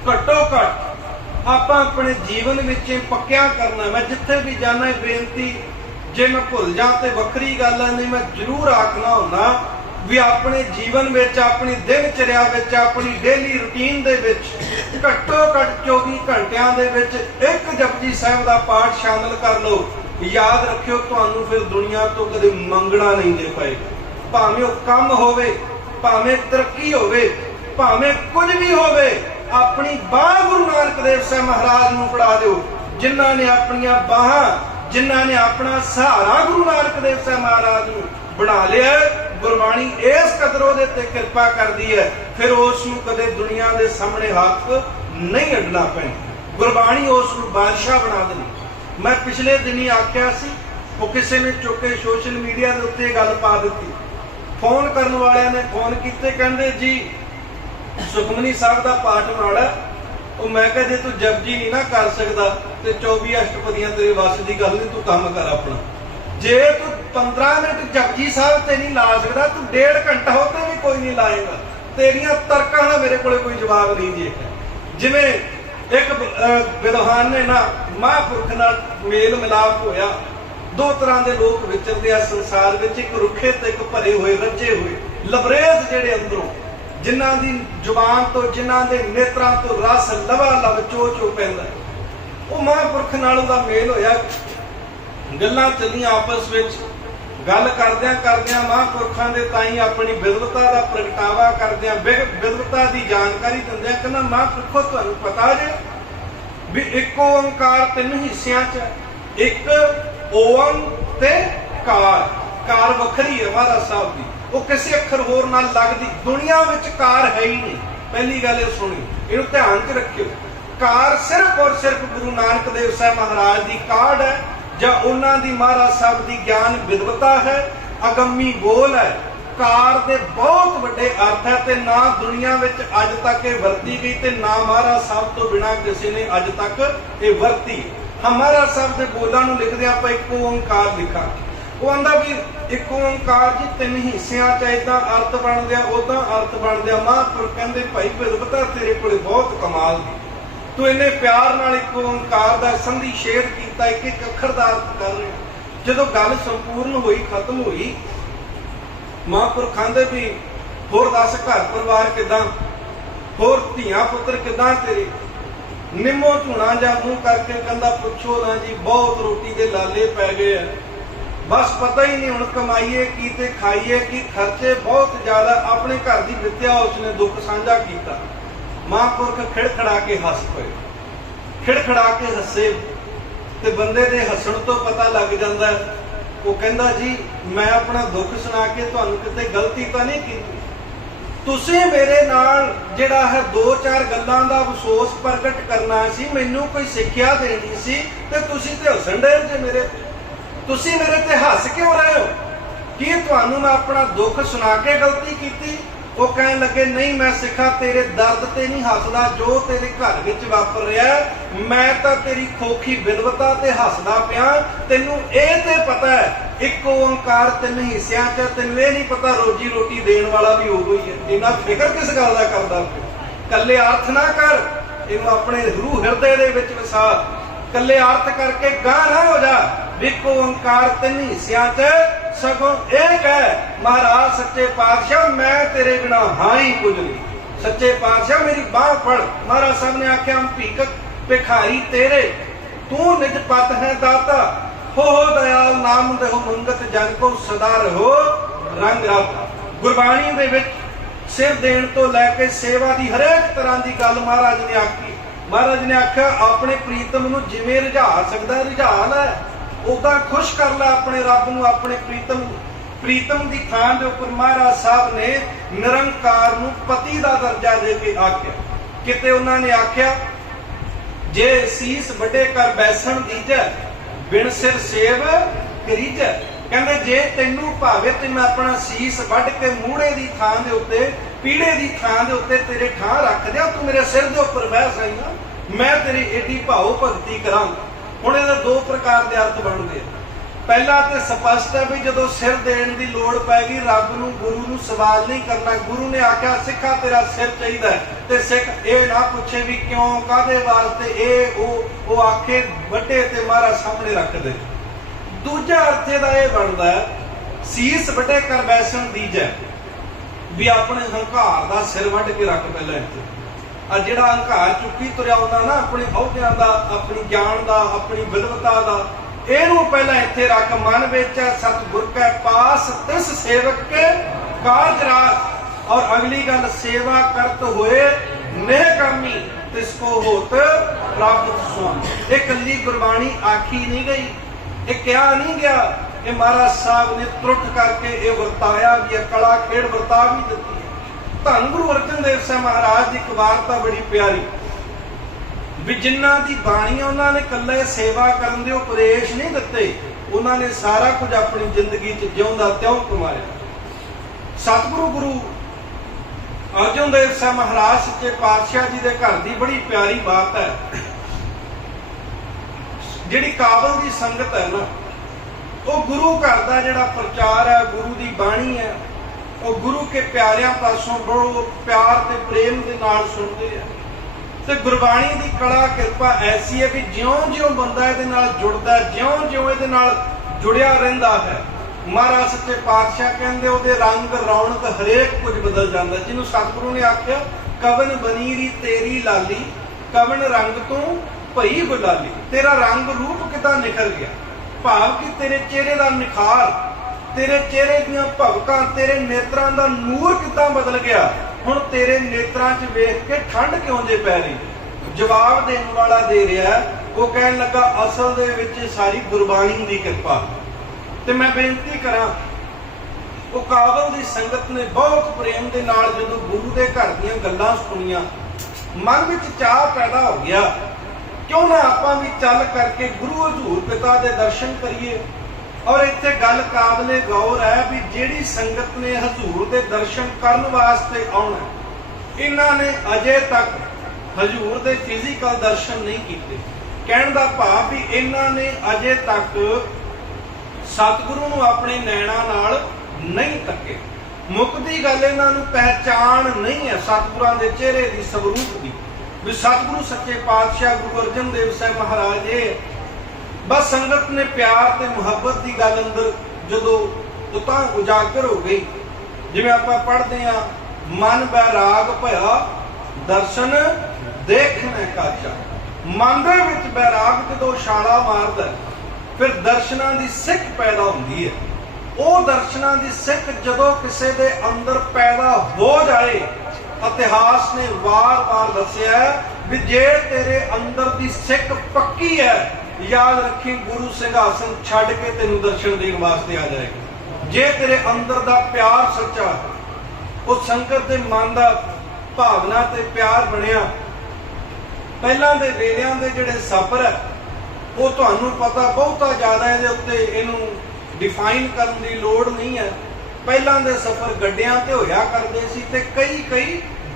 ਘੱਟੋ ਘੱਟ ਆਪਾਂ ਆਪਣੇ ਜੀਵਨ ਵਿੱਚ ਪੱਕਿਆ ਕਰਨਾ। ਮੈਂ ਜਿੱਥੇ ਵੀ ਜਾਣਾ ਇਹ ਬੇਨਤੀ, ਜੇ ਮੈਂ ਭੁੱਲ ਜਾ ਤੇ ਵੱਖਰੀ ਗੱਲ ਹੈ, ਨਹੀਂ ਮੈਂ ਜ਼ਰੂਰ ਆਖਣਾ ਹੁੰਦਾ ਵੀ ਆਪਣੇ ਜੀਵਨ ਵਿੱਚ, ਆਪਣੀ ਦਿਨਚਰਿਆ ਵਿੱਚ, ਆਪਣੀ ਡੇਲੀ ਰੂਟੀਨ ਦੇ ਵਿੱਚ ਘੱਟੋ ਘੱਟ 24 ਘੰਟਿਆਂ ਦੇ ਵਿੱਚ ਇੱਕ ਜਪਜੀ ਸਾਹਿਬ ਦਾ ਪਾਠ ਸ਼ਾਮਿਲ ਕਰ ਲਓ। ਯਾਦ ਰੱਖਿਓ, ਤੁਹਾਨੂੰ ਫਿਰ ਦੁਨੀਆ ਤੋਂ ਕਦੇ ਮੰਗਣਾ ਨਹੀਂ ਦੇ ਪਾਏਗਾ। ਭਾਵੇਂ ਉਹ ਕੰਮ ਹੋਵੇ, ਭਾਵੇਂ ਤਰੱਕੀ ਹੋਵੇ, ਭਾਵੇਂ ਕੁਝ ਵੀ ਹੋਵੇ, ਆਪਣੀ ਬਾਹ ਗੁਰੂ ਨਾਨਕ ਦੇਵ ਸਾਹਿਬ ਮਹਾਰਾਜ ਨੂੰ ਫੜਾ ਦਿਓ। ਜਿਨ੍ਹਾਂ ਨੇ ਆਪਣੀਆਂ ਬਾਹਾਂ, ਜਿਨ੍ਹਾਂ ਨੇ ਆਪਣਾ ਸਹਾਰਾ ਗੁਰੂ ਨਾਨਕ ਦੇਵ ਸਾਹਿਬ ਮਹਾਰਾਜ ਨੂੰ ਬਣਾ ਲਿਆ, ਗੁਰਬਾਣੀ ਇਸ ਕਦਰ ਉਹਦੇ ਤੇ ਕਿਰਪਾ ਕਰਦੀ ਹੈ, ਫਿਰ ਉਸ ਨੂੰ ਕਦੇ ਦੁਨੀਆ ਦੇ ਸਾਹਮਣੇ ਹੱਥ ਨਹੀਂ ਅੱਡਣਾ ਪੈਂਦਾ। ਗੁਰਬਾਣੀ ਉਸ ਨੂੰ ਬਾਦਸ਼ਾਹ ਬਣਾ ਦਿੰਦੀ। ਮੈਂ ਪਿਛਲੇ ਦਿਨੀ ਆਖਿਆ ਸੀ, ਉਹ ਕਿਸੇ ਨੇ ਚੁੱਕ ਕੇ ਸੋਸ਼ਲ ਮੀਡੀਆ ਦੇ ਉੱਤੇ ਗੱਲ ਪਾ ਦਿੱਤੀ। ਫੋਨ ਕਰਨ ਵਾਲਿਆਂ ਨੇ ਫੋਨ ਕੀਤੇ, ਕਹਿੰਦੇ ਜੀ ਸੁਖਮਨੀ ਸਾਹਿਬ ਦਾ ਪਾਠ ਮਾੜਾ। ਉਹ ਮੈਂ ਕਿਹਾ ਜੇ ਤੂੰ ਜਪਜੀ ਨਹੀਂ ਨਾ ਕਰ ਸਕਦਾ ਤੇ 24 ਅਸ਼ਟਪਦੀਆਂ ਤੇਰੇ ਵੱਸ ਦੀ ਗੱਲ ਨਹੀਂ, ਤੂੰ ਕੰਮ ਕਰ ਆਪਣਾ। ਜੇ ਤੂੰ 15 ਮਿੰਟ ਜਪਜੀ ਸਾਹਿਬ ਤੇ ਨਹੀਂ ਲਾ ਸਕਦਾ, ਤੂੰ 1.5 ਘੰਟਾ ਹੋ ਤੇ ਵੀ ਕੋਈ ਨਹੀਂ ਲਾਏਗਾ। ਤੇਰੀਆਂ ਤਰਕਾਂ ਦਾ ਮੇਰੇ ਕੋਲੇ ਕੋਈ ਜਵਾਬ ਨਹੀਂ ਜੀ। ਜਿਵੇਂ ਇੱਕ ਵਿਦਵਾਨ ਨੇ ਨਾ ਮਹਾਂਪੁਰਖ ਨਾਲ ਮੇਲ ਮਿਲਾਪ ਹੋਇਆ। ਦੋ ਤਰ੍ਹਾਂ ਦੇ ਲੋਕ ਵਿਚਰਦੇ ਆ ਸੰਸਾਰ ਵਿੱਚ, ਇੱਕ ਰੁੱਖੇ ਤੇ ਇੱਕ ਭਰੇ ਹੋਏ, ਰੱਜੇ ਹੋਏ, ਲਬਰੇਜ਼ ਜਿਹੜੇ ਅੰਦਰੋਂ, ਜਿਨ੍ਹਾਂ ਦੀ ਜ਼ੁਬਾਨ ਤੋਂ, ਜਿਨ੍ਹਾਂ ਦੇ ਨੇਤਰਾਂ ਤੋਂ ਰਸ ਲਵਾ ਲਵ ਚੋ ਪੈਂਦਾ। ਉਹ ਮਹਾਂਪੁਰਖ ਨਾਲ ਉਹਦਾ ਮੇਲ ਹੋਇਆ, ਗੱਲਾਂ ਚੱਲੀਆਂ ਆਪਸ ਵਿੱਚ। ਗੱਲ ਕਰਦਿਆਂ ਮਹਾਂਪੁਰਖਾਂ ਦੇ ਤਾਈਂ ਆਪਣੀ ਵਿਦਵਤਾ ਦਾ ਪ੍ਰਗਟਾਵਾ ਕਰਦਿਆਂ, ਵਿਦਵਤਾ ਦੀ ਜਾਣਕਾਰੀ ਦਿੰਦਿਆਂ ਕਹਿੰਦਾ, ਮਹਾਂਪੁਰਖੋ ਤੁਹਾਨੂੰ ਪਤਾ ਜੇ ਵੀ ਇੱਕ ਓੰਕਾਰ 3 ਹਿੱਸਿਆਂ 'ਚ, ਇੱਕ ਓਮ ਤੇ ਕਾਰ। ਕਾਰ ਵੱਖਰੀ ਹੈ ਮਹਾਰਾਜ ਸਾਹਿਬ ਦੀ, ਉਹ ਕਿਸੇ ਅੱਖਰ ਹੋਰ ਨਾਲ ਲੱਗਦੀ। ਦੁਨੀਆ ਵਿੱਚ ਕਾਰ ਹੈ ਹੀ ਨਹੀਂ। ਪਹਿਲੀ ਗੱਲ ਇਹ ਸੁਣੀ, ਇਹਨੂੰ ਧਿਆਨ 'ਚ ਰੱਖਿਓ। ਕਾਰ ਸਿਰਫ ਔਰ ਸਿਰਫ ਗੁਰੂ ਨਾਨਕ ਦੇਵ ਸਾਹਿਬ ਮਹਾਰਾਜ ਦੀ ਕਾਢ ਹੈ, ਜਾਂ ਉਹਨਾਂ ਦੀ ਮਹਾਰਾਜ ਸਾਹਿਬ ਦੀ ਗਿਆਨ ਵਿਦਵਤਾ ਹੈ, ਅਗੰਮੀ ਬੋਲ ਹੈ। ਕਾਰ ਦੇ ਬਹੁਤ ਵੱਡੇ ਅਰਥ ਹੈ ਤੇ ਨਾ ਦੁਨੀਆ ਵਿੱਚ ਅੱਜ ਤੱਕ ਇਹ ਵਰਤੀ ਗਈ ਤੇ ਨਾ ਮਹਾਰਾਜ ਸਾਹਿਬ ਤੋਂ ਬਿਨਾਂ ਕਿਸੇ ਨੇ ਅੱਜ ਤੱਕ ਇਹ ਵਰਤੀ। ਮਹਾਰਾਜ ਸਾਹਿਬ ਦੇ ਬੋਲਾਂ ਨੂੰ ਲਿਖਦੇ ਆਪਾਂ ਇੱਕ ਓੰਕਾਰ ਲਿਖਾਂ। ਉਹ ਆਂਦਾ ਵੀ ਇੱਕ ਓੰਕਾਰ ਜੀ ਤਿੰਨ ਹਿੱਸਿਆਂ ਚ ਏਦਾਂ ਅਰਥ ਬਣਦੇ ਆ, ਉਦਾਂ ਅਰਥ ਬਣਦੇ ਆ। ਮਹਾਂਪੁਰਖ ਕਹਿੰਦੇ ਭਾਈ ਵਿਦਵਤਾ ਤੇਰੇ ਕੋਲੇ ਬਹੁਤ ਕਮਾਲ ਦੀ, ਤੂੰ ਇੰਨੇ ਪਿਆਰ ਨਾਲ ਇੱਕ ਓੰਕਾਰ ਦਾ ਸੰਧੀ ਛੇਦ ਕੀਤਾ, ਇੱਕ ਇੱਕ ਅੱਖਰ ਦਾ ਅਰਥ ਕਰ ਰਿਹਾ। ਜਦੋਂ ਗੱਲ ਸੰਪੂਰਨ ਹੋਈ, ਖਤਮ ਹੋਈ, ਮਹਾਂਪੁਰਖ ਕਹਿੰਦੇ ਵੀ ਹੋਰ ਦੱਸ ਘਰ ਪਰਿਵਾਰ ਕਿਦਾਂ, ਹੋਰ ਧੀਆਂ ਪੁੱਤਰ ਕਿਦਾਂ ਤੇਰੇ? ਨਿੰਮੋ ਝੂਣਾ ਜਾਂ ਮੂੰਹ ਕਰਕੇ ਕਹਿੰਦਾ ਪੁੱਛੋ ਨਾ ਜੀ, ਬਹੁਤ ਰੋਟੀ ਦੇ ਲਾਲੇ ਪੈ ਗਏ ਆ, ਬਸ ਪਤਾ ਹੀ ਨਹੀਂ ਹੁਣ ਕਮਾਈਏ ਕੀ ਤੇ ਖਾਈਏ ਕੀ, ਖਰਚੇ ਬਹੁਤ ਜ਼ਿਆਦਾ। ਆਪਣੇ ਘਰ ਦੀ ਵਿੱਦਿਆ ਉਸਨੇ ਦੁੱਖ ਸਾਂਝਾ ਕੀਤਾ। ਮਹਾਂਪੁਰਖ ਖਿੜਖੜਾ ਕੇ ਹੱਸ ਪਏ, ਖਿੜਖੜਾ ਕੇ ਹੱਸੇ ਤੇ ਬੰਦੇ ਦੇ ਹੱਸਣ ਤੋਂ ਪਤਾ ਲੱਗ ਜਾਂਦਾ ਹੈ। ਉਹ ਕਹਿੰਦਾ ਜੀ ਮੈਂ ਆਪਣਾ ਦੁੱਖ ਸੁਣਾ ਕੇ ਤੁਹਾਨੂੰ ਕਿਤੇ ਗਲਤੀ ਤਾਂ ਨਹੀਂ ਕੀਤੀ, ਤੁਸੀਂ ਮੇਰੇ ਨਾਲ ਜਿਹੜਾ ਹੈ ਦੋ ਚਾਰ ਗੱਲਾਂ ਦਾ ਅਫਸੋਸ ਪ੍ਰਗਟ ਕਰਨਾ ਸੀ, ਮੈਨੂੰ ਕੋਈ ਸਿੱਖਿਆ ਦੇਣੀ ਸੀ ਤੇ ਤੁਸੀਂ ਤੇ ਹੱਸਣ ਡਏ ਜੇ ਮੇਰੇ, ਤੁਸੀਂ ਮੇਰੇ ਤੇ ਹੱਸ ਕਿਉਂ ਰਹੇ ਹੋ? ਕੀ ਤੁਹਾਨੂੰ ਮੈਂ ਆਪਣਾ ਦੁੱਖ ਸੁਣਾ ਕੇ ਗਲਤੀ ਕੀਤੀ? ਉਹ ਕਹਿਣ ਲੱਗੇ ਨਹੀਂ ਮੈਂ ਸਿੱਖਾ ਤੇਰੇ ਦਰਦ ਤੇ ਨਹੀਂ ਹੱਸਦਾ, ਜੋ ਤੇਰੇ ਘਰ ਵਿੱਚ ਵਾਪਰ ਰਿਹਾ ਮੈਂ ਤਾਂ ਤੇਰੀ ਖੋਖੀ ਵਿਦਵਤਾ ਤੇ ਹੱਸਦਾ ਪਿਆ। ਤੈਨੂੰ ਇਹ ਤੇ ਪਤਾ ਹੈ ਇੱਕ ਓੰਕਾਰ ਤਿੰਨ ਹਿੱਸਿਆਂ ਚ, ਤੈਨੂੰ ਇਹ ਨਹੀਂ ਪਤਾ ਰੋਜੀ ਰੋਟੀ ਦੇਣ ਵਾਲਾ ਵੀ ਉਹੋ ਹੀ ਹੈ। ਇੰਨਾ ਫਿਕਰ ਕਿਸ ਗੱਲ ਦਾ ਕਰਦਾ? ਕੱਲੇ ਅਰਥ ਨਾ ਕਰ, ਇਹਨੂੰ ਆਪਣੇ ਰੂਹ ਹਿਰਦੇ ਦੇ ਵਿੱਚ ਵਸਾ। ਕੱਲੇ ਅਰਥ ਕਰਕੇ ਗਾਹ ਨਾ ਹੋ ਜਾ। ਇੱਕ ਓੰਕਾਰ ਤਿੰਨ ਹਿੱਸਿਆਂ ਚ, ਸਗੋਂ ਇਹ ਕਹਿ ਮਹਾਰਾਜ ਸੱਚੇ ਪਾਤਸ਼ਾਹ ਮੈਂ ਤੇਰੇ ਬਿਨਾ ਹਾਂ ਹੀ ਕੁਝ ਨਹੀਂ। ਸੱਚੇ ਪਾਤਸ਼ਾਹ ਮੇਰੀ ਬਾਹ ਫੜ। ਮਹਾਰਾਜ ਸਾਹਿਬ ਨੇ ਆਖਿਆ ਭੀਖਕ ਭਿਖਾਰੀ ਤੇਰੇ, ਤੂੰ ਨਿਜ ਪਤ ਹੈ ਦਾਤਾ, ਹੋ ਦਇਆਲ ਨਾਮ ਦੇਹੁ ਮੰਗਤ ਜਨ ਕੋ ਸਦਾ ਰਹੋ ਰੰਗ ਰਾਤਾ। ਗੁਰਬਾਣੀ ਦੇ ਵਿੱਚ ਸਿਰ ਦੇਣ ਤੋਂ ਲੈ ਕੇ ਸੇਵਾ ਦੀ ਹਰੇਕ ਤਰ੍ਹਾਂ ਦੀ ਗੱਲ ਮਹਾਰਾਜ ਨੇ ਆਖੀ। ਮਹਾਰਾਜ ਨੇ ਆਖਿਆ ਆਪਣੇ ਪ੍ਰੀਤਮ ਨੂੰ ਜਿਵੇਂ ਰਿਝਾ ਸਕਦਾ ਰਿਝਾ ਲੈ, ਉਦਾਂ ਖੁਸ਼ ਕਰ ਲੈ ਆਪਣੇ ਰੱਬ ਨੂੰ, ਆਪਣੇ ਪ੍ਰੀਤਮ ਨੂੰ। ਪ੍ਰੀਤਮ ਦੀ ਥਾਂ ਦੇ ਉੱਪਰ ਮਹਾਰਾਜ ਸਾਹਿਬ ਨੇ ਨਿਰੰਕਾਰ ਨੂੰ ਪਤੀ ਦਾ ਦਰਜਾ ਦੇ ਕੇ ਆਖਿਆ। ਕਿਤੇ ਉਹਨਾਂ ਨੇ ਆਖਿਆ ਜੇ ਸੀਸ ਵੱਡੇ ਕਰ ਬੈਸਣ ਦੀਜੈ, ਬਿਨ ਸਿਰ ਸੇਵ ਕਰੀਜੈ। ਕਹਿੰਦੇ ਜੇ ਤੈਨੂੰ ਭਾਵੇਂ ਤੇ ਮੈਂ ਆਪਣਾ ਸੀਸ ਵੱਢ ਕੇ ਮੂਹੜੇ ਦੀ ਥਾਂ ਦੇ ਉੱਤੇ, ਪੀੜੇ ਦੀ ਥਾਂ ਦੇ ਉੱਤੇ ਤੇਰੇ ਠਾਂ ਰੱਖ ਦਿਆਂ, ਤੂੰ ਮੇਰੇ ਸਿਰ ਦੇ ਉੱਪਰ ਬਹਿ ਸਕਦਾ, ਮੈਂ ਤੇਰੀ ਏਡੀ ਭਾਉ ਭਗਤੀ ਕਰਾਂਗਾ। ਹੁਣ ਇਹਦੇ ਦੋ ਪ੍ਰਕਾਰ ਦੇ ਅਰਥ ਬਣਦੇ ਆ। ਪਹਿਲਾ ਤੇ ਸਪਸ਼ਟ ਹੈ ਵੀ ਜਦੋਂ ਸਿਰ ਦੇਣ ਦੀ ਲੋੜ ਪੈ ਗਈ, ਰੱਬ ਨੂੰ ਗੁਰੂ ਨੂੰ ਸਵਾਲ ਨਹੀਂ ਕਰਨਾ। ਗੁਰੂ ਨੇ ਆਖਿਆ ਸਿੱਖਾ ਤੇਰਾ ਸਿਰ ਚਾਹੀਦਾ ਤੇ ਸਿੱਖ ਇਹ ਨਾ ਪੁੱਛੇ ਵੀ ਕਿਉਂ ਕਾਹਦੇ ਵਾਸਤੇ, ਇਹ ਉਹ ਆਖੇ ਵੱਡੇ ਤੇ ਮਹਾਰਾਜ ਸਾਹਮਣੇ ਰੱਖ ਦੇ। ਦੂਜਾ ਅਰਥ ਇਹਦਾ ਇਹ ਬਣਦਾ ਸੀਸ ਵੱਡੇ ਕਰ ਬੈਸਣ ਦੀਜੈ, ਵੀ ਆਪਣੇ ਹੰਕਾਰ ਦਾ ਸਿਰ ਵੱਢ ਕੇ ਰੱਖ ਪਹਿਲਾਂ ਇੱਥੇ। ਆ ਜਿਹੜਾ ਹੰਕਾਰ ਚੁੱਕੀ ਤੁਰਿਆ ਆਉਂਦਾ ਨਾ ਆਪਣੇ ਅਹੁਦਿਆਂ ਦਾ, ਆਪਣੀ ਗਿਆਨ ਦਾ, ਆਪਣੀ ਵਿਦਵਤਾ ਦਾ, ਇਹਨੂੰ ਪਹਿਲਾਂ ਇੱਥੇ ਰੱਖ। ਮਨ ਵਿੱਚ ਸਤਿਗੁਰ ਕੈ ਪਾਸ ਤਿਸ ਸੇਵਕ ਕੇ ਕਾਜ ਰਾਸ। ਔਰ ਅਗਲੀ ਗੱਲ ਸੇਵਾ ਕਰਤ ਹੋਏ ਨਹਿ ਕਾਮੀ, ਤਿਸ ਕੋ ਹੋਤ ਪ੍ਰਾਪਤ ਸੁਆਮੀ। ਇਹ ਕੱਲੀ ਗੁਰਬਾਣੀ ਆਖੀ ਨਹੀਂ ਗਈ, ਇਹ ਕਿਹਾ ਨਹੀਂ ਗਿਆ, ਇਹ ਮਹਾਰਾਜ ਸਾਹਿਬ ਨੇ ਤਰੁੱਠ ਕਰਕੇ ਇਹ ਵਰਤਾਇਆ ਵੀ ਹੈ, ਕਲਾ ਖੇਡ ਵਰਤਾ ਵੀ ਦਿੱਤੀ ਹੈ। ਧੰਨ ਗੁਰੂ ਅਰਜਨ ਦੇਵ ਸਾਹਿਬ ਮਹਾਰਾਜ ਦੀ ਇੱਕ ਵਾਰਤਾ ਬੜੀ ਪਿਆਰੀ, ਵੀ ਜਿਨ੍ਹਾਂ ਦੀ ਬਾਣੀ ਉਹਨਾਂ ਨੇ ਇਕੱਲੇ ਸੇਵਾ ਕਰਨ ਦੇ ਉਪਦੇਸ਼ ਨਹੀਂ ਦਿੱਤੇ, ਉਹਨਾਂ ਨੇ ਸਾਰਾ ਕੁਝ ਆਪਣੀ ਜ਼ਿੰਦਗੀ 'ਚ ਜਿਉਂਦਾ ਤਿਉਂ ਕਮਾਇਆ। ਸਤਿਗੁਰੂ ਗੁਰੂ ਅਰਜਨ ਦੇਵ ਸਾਹਿਬ ਮਹਾਰਾਜ ਸੱਚੇ ਪਾਤਸ਼ਾਹ ਜੀ ਦੇ ਘਰ ਦੀ ਬੜੀ ਪਿਆਰੀ ਬਾਤ ਹੈ। ਜਿਹੜੀ ਕਾਬਲ ਦੀ ਸੰਗਤ ਹੈ ਨਾ, ਉਹ ਗੁਰੂ ਘਰ ਦਾ ਜਿਹੜਾ ਪ੍ਰਚਾਰ ਹੈ, ਗੁਰੂ ਦੀ ਬਾਣੀ ਹੈ, ਉਹ ਗੁਰੂ ਕੇ ਪਿਆਰਿਆਂ ਪਾਸੋਂ ਬੜੋ ਪਿਆਰ ਤੇ ਪ੍ਰੇਮ ਦੇ ਨਾਲ ਸੁਣਦੇ ਆ। ਤੇ ਗੁਰਬਾਣੀ ਦੀ ਕਲਾ ਕਿਰਪਾ ਐਸੀ ਹੈ ਵੀ ਜਿਉਂ-ਜਿਉਂ ਬੰਦਾ ਇਹਦੇ ਨਾਲ ਜੁੜਦਾ, ਜਿਉਂ-ਜਿਉਂ ਇਹਦੇ ਨਾਲ ਜੁੜਿਆ ਰਹਿੰਦਾ ਹੈ, ਮਹਾਰਾਜ ਸੱਚੇ ਪਾਤਸ਼ਾਹ ਕਹਿੰਦੇ ਉਹਦੇ ਰੰਗ ਰੌਣਕ ਹਰੇਕ ਕੁਝ ਬਦਲ ਜਾਂਦਾ। ਜਿਹਨੂੰ ਸਤਿਗੁਰੂ ਨੇ ਆਖਿਆ ਕਵਨ ਬਨੀਰੀ ਤੇਰੀ ਲਾਲੀ, ਕਵਨ ਰੰਗ ਤੂੰ ਭਈ ਗੁਲਾਲੀ। ਤੇਰਾ ਰੰਗ ਰੂਪ ਕਿਦਾਂ ਨਿਖਰ ਗਿਆ, ਭਾਵ ਕਿ ਤੇਰੇ ਚਿਹਰੇ ਦਾ ਨਿਖਾਰ, ਤੇਰੇ ਚਿਹਰੇ ਦੀਆਂ ਭਵਕਾਂ, ਤੇਰੇ ਨੇਤਰਾਂ ਦਾ ਨੂਰ ਕਿਦਾਂ ਬਦਲ ਗਿਆ। ਹੁਣ ਤੇਰੇ ਨੇਤਰਾਂ 'ਚ ਵੇਖ ਕੇ ਠੰਡ ਕਿਉਂ ਜੇ ਪੈ ਰਹੀ? ਜਵਾਬ ਦੇਣ ਵਾਲਾ ਦੇ ਰਿਹਾ, ਉਹ ਕਹਿਣ ਲੱਗਾ ਅਸਲ ਦੇ ਵਿੱਚ ਸਾਰੀ ਗੁਰਬਾਣੀ ਦੀ ਕਿਰਪਾ। ਤੇ ਮੈਂ ਬੇਨਤੀ ਕਰਾਂ, ਉਹ ਕਾਬਲ ਦੀ ਸੰਗਤ ਨੇ ਬਹੁਤ ਪ੍ਰੇਮ ਦੇ ਨਾਲ ਜਦੋਂ ਗੁਰੂ ਦੇ ਘਰ ਦੀਆਂ ਗੱਲਾਂ ਸੁਣੀਆਂ, ਮਨ ਵਿੱਚ ਚਾਹ ਪੈਦਾ ਹੋ ਗਿਆ क्यों ना आपां भी चल करके गुरु हजूर पिता दे दर्शन करिए। और इत्थे गल काबिले गौर है भी जिहड़ी संगत ने हजूर दे दर्शन करन वास्ते आउणा, इन्हां ने अजे तक हजूर दे फिजिकल दर्शन नहीं कीते। कहण दा भाव भी इन्हां ने अजे तक सतगुरु नूं अपने नैणा नाल नहीं तके। मुकदी गल इन्हां नूं पहचान नहीं है सतगुरां दे चेहरे दी स्वरूप दी भी सतगुरु सच्चे पातशाह गुरु अर्जन देव साहिब महाराज ये बस संगत ने प्यार ते मुहब्बत की गल अंदर जदों उतां उजागर हो गई, जिवें आपां पढ़दे हां मन बैराग भया दर्शन देखने काचा। मन दे विच बैराग जदों छाला मारदा फिर दर्शनां दी सिक पैदा हुंदी है। ਉਹ ਦਰਸ਼ਨਾਂ ਦੀ ਸਿੱਖ ਜਦੋਂ ਕਿਸੇ ਦੇ ਅੰਦਰ ਪੈਦਾ ਹੋ ਜਾਏ, ਇਤਿਹਾਸ ਨੇ ਵਾਰ-ਵਾਰ ਦੱਸਿਆ ਵੀ ਜੇ ਤੇਰੇ ਅੰਦਰ ਦੀ ਸਿੱਖ ਪੱਕੀ ਹੈ, ਯਾਦ ਰੱਖੀ ਗੁਰੂ ਸਿੰਘਾਸਨ ਛੱਡ ਕੇ ਤੈਨੂੰ ਦਰਸ਼ਨ ਦੇਣ ਵਾਸਤੇ ਆ ਜਾਏਗਾ। ਜੇ ਤੇਰੇ ਅੰਦਰ ਦਾ ਪਿਆਰ ਸੱਚਾ, ਉਹ ਸੰਗਤ ਦੇ ਮਨ ਦਾ ਭਾਵਨਾ ਤੇ ਪਿਆਰ ਬਣਿਆ। ਪਹਿਲਾਂ ਦੇ ਵੇਲਿਆਂ ਦੇ ਜਿਹੜੇ ਸਫ਼ਰ ਹੈ ਉਹ ਤੁਹਾਨੂੰ ਪਤਾ ਬਹੁਤਾ ਜ਼ਿਆਦਾ ਇਹਦੇ ਉੱਤੇ ਇਹਨੂੰ डिफाइन करने की लोड़ नहीं है। पहला दे सफर गड्डियां ते होया करते सी ते कई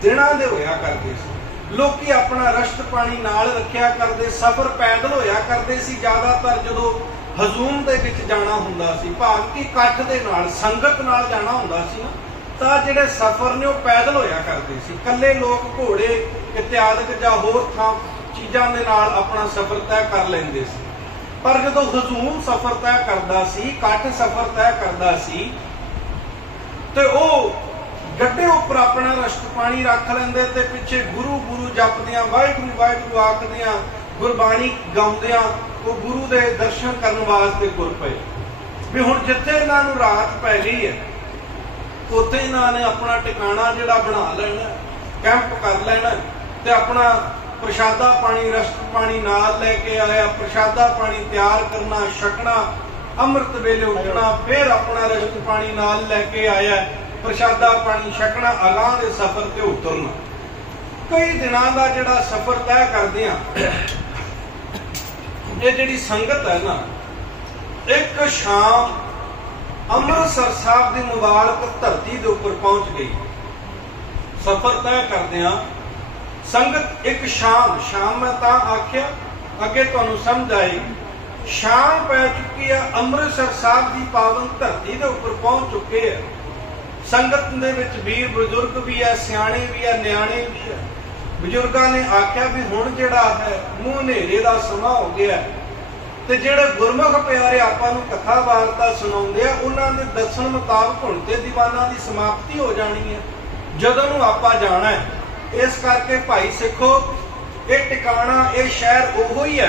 दिनां दे होया करते सी। लोकी अपना रश्त पानी नाल रखिया करते, सफर पैदल होया करते सी। ज़्यादातर जदों हजूम दे विच जाना हुंदा सी, भाव कि इकट्ठ दे नाल संगत नाल जाना हुंदा सी ना, तां जिहड़े सफर ने वो पैदल होया करते सी। कल्ले लोग घोड़े इत्यादि जां होर थां चीज़ां दे नाल अपना सफर तय कर लैंदे सी। पर जो हजूम सफर तय करता सी, इकट्ठ सफर तय करता सी, ते ओ गड्डे उपर अपना रश्त पानी रख लेंदे ते पिछे गुरु गुरु जपदियां वाहिगुरू वाहिगुरू आखदियां गुरबाणी गाउंदियां वो गुरु दे दर्शन करन वास्ते तुर पए। भी हुण जिथे इन्हां नूं रात पै गई है उत्थे इन्हां ने अपना टिकाणा जिहड़ा बना लेना, कैंप कर लेना ते अपना प्रशादा पानी रश्त पानी नाल लेके आया, प्रशादा पानी तैयार करना, छकना, अमृत वेले उठना, फिर अपना रश्त पानी नाल लेके आया, प्रशादा पानी छकना, अगां दे सफर ते उतरना। कई दिनां दा जिहड़ा सफर तय करदे आ, ये जिहड़ी संगत है ना, एक शाम अमृतसर साहब दी मुबारक धरती दे उपर पहुंच गई। सफर तय करदे आ संगत एक शाम मैं तां आख्या अगे तुहानूं समझ आएगी। शाम पै चुकी है, अमृतसर साहब की पावन धरती के उपर पहुंच चुके हैं। संगत दे विच वीर बजुर्ग भी है, सियाणे भी है, न्याणे भी है। बजुर्गां ने आख्या भी हुण जिहड़ा है मूँह हनेरे दा समा हो गया ते जिहड़े गुरमुख प्यारे आपां नूं कथा वार्ता सुणाउंदे आ उन्हां दे दस्सण मुताबक हुण ते दीवानां दी समाप्ति हो जानी है, जदों नूं आपां जाना है। इस करके भाई सिखो ये टिकाणा ये शहर उहो ही है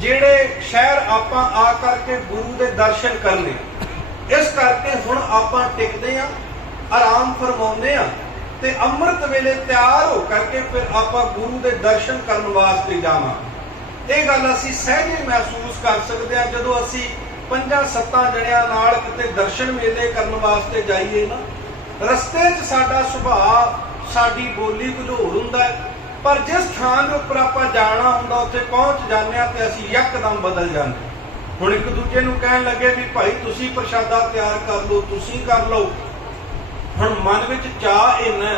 जिहड़े शहर आपां आ करके गुरु दे दर्शन करने। इस करके हुण आपां टिकदे आ, आराम फरमाउंदे आ ते अमृत वेले तैयार हो करके फिर आपां गुरु दे दर्शन करन वास्ते जावां। ये गल असीं सहजे महसूस कर सकदे आ जदों असीं 5-7 जणियां नाल किते दर्शन मेले करन वास्ते जाइए ना, रस्ते 'च साडा सुभाਅ साडी बोली कुछ होर हुंदा है, पर जिस थान उपर आपां जाना हुंदा उत्थे पहुंच जाने ते असीं यकदम बदल जांदे। हुण एक दूजे नूं कहण लगे भी भाई तुसीं प्रशादा तैयार कर लो, तुसीं कर लो। हुण मन विच चाह इन्ना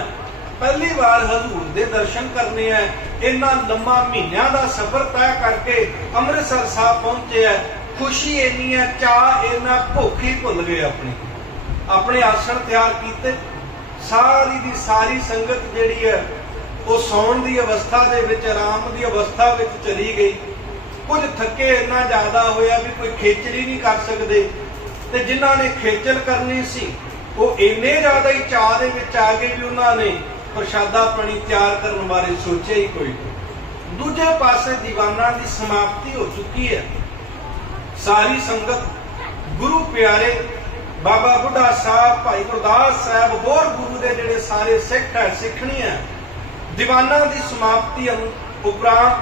पहली बार हजूर दे दर्शन करने हैं, इन्ना लम्मा महीनों का सफर तय करके अमृतसर साहब पहुंचे है। खुशी इन्नी है, चाह इन्ना, भुख ही भुल गए अपने आसन तैयार किए। सारी दी सारी संगत जिहड़ी है वो सौण की अवस्था दे विच, आराम की अवस्था विच चली गई। कुछ थके इन्ना ज़्यादा होया भी कोई खेचल ही नहीं कर सकते, ते जिन्हां ने खेचल करनी सी वो इन्ने ज़्यादा ही चाह दे विच आ गए भी उन्होंने प्रशादा पानी तैयार करने बारे सोचा ही कोई नहीं। दूजे पासे दीवानां की समाप्ति हो चुकी है। सारी संगत गुरु प्यारे बाबा बुढ़ा साहब, भाई गुरदास साहब, होर गुरु के जिहड़े सारे सिख है सिखणियां दीवानां की समाप्ति उपरांत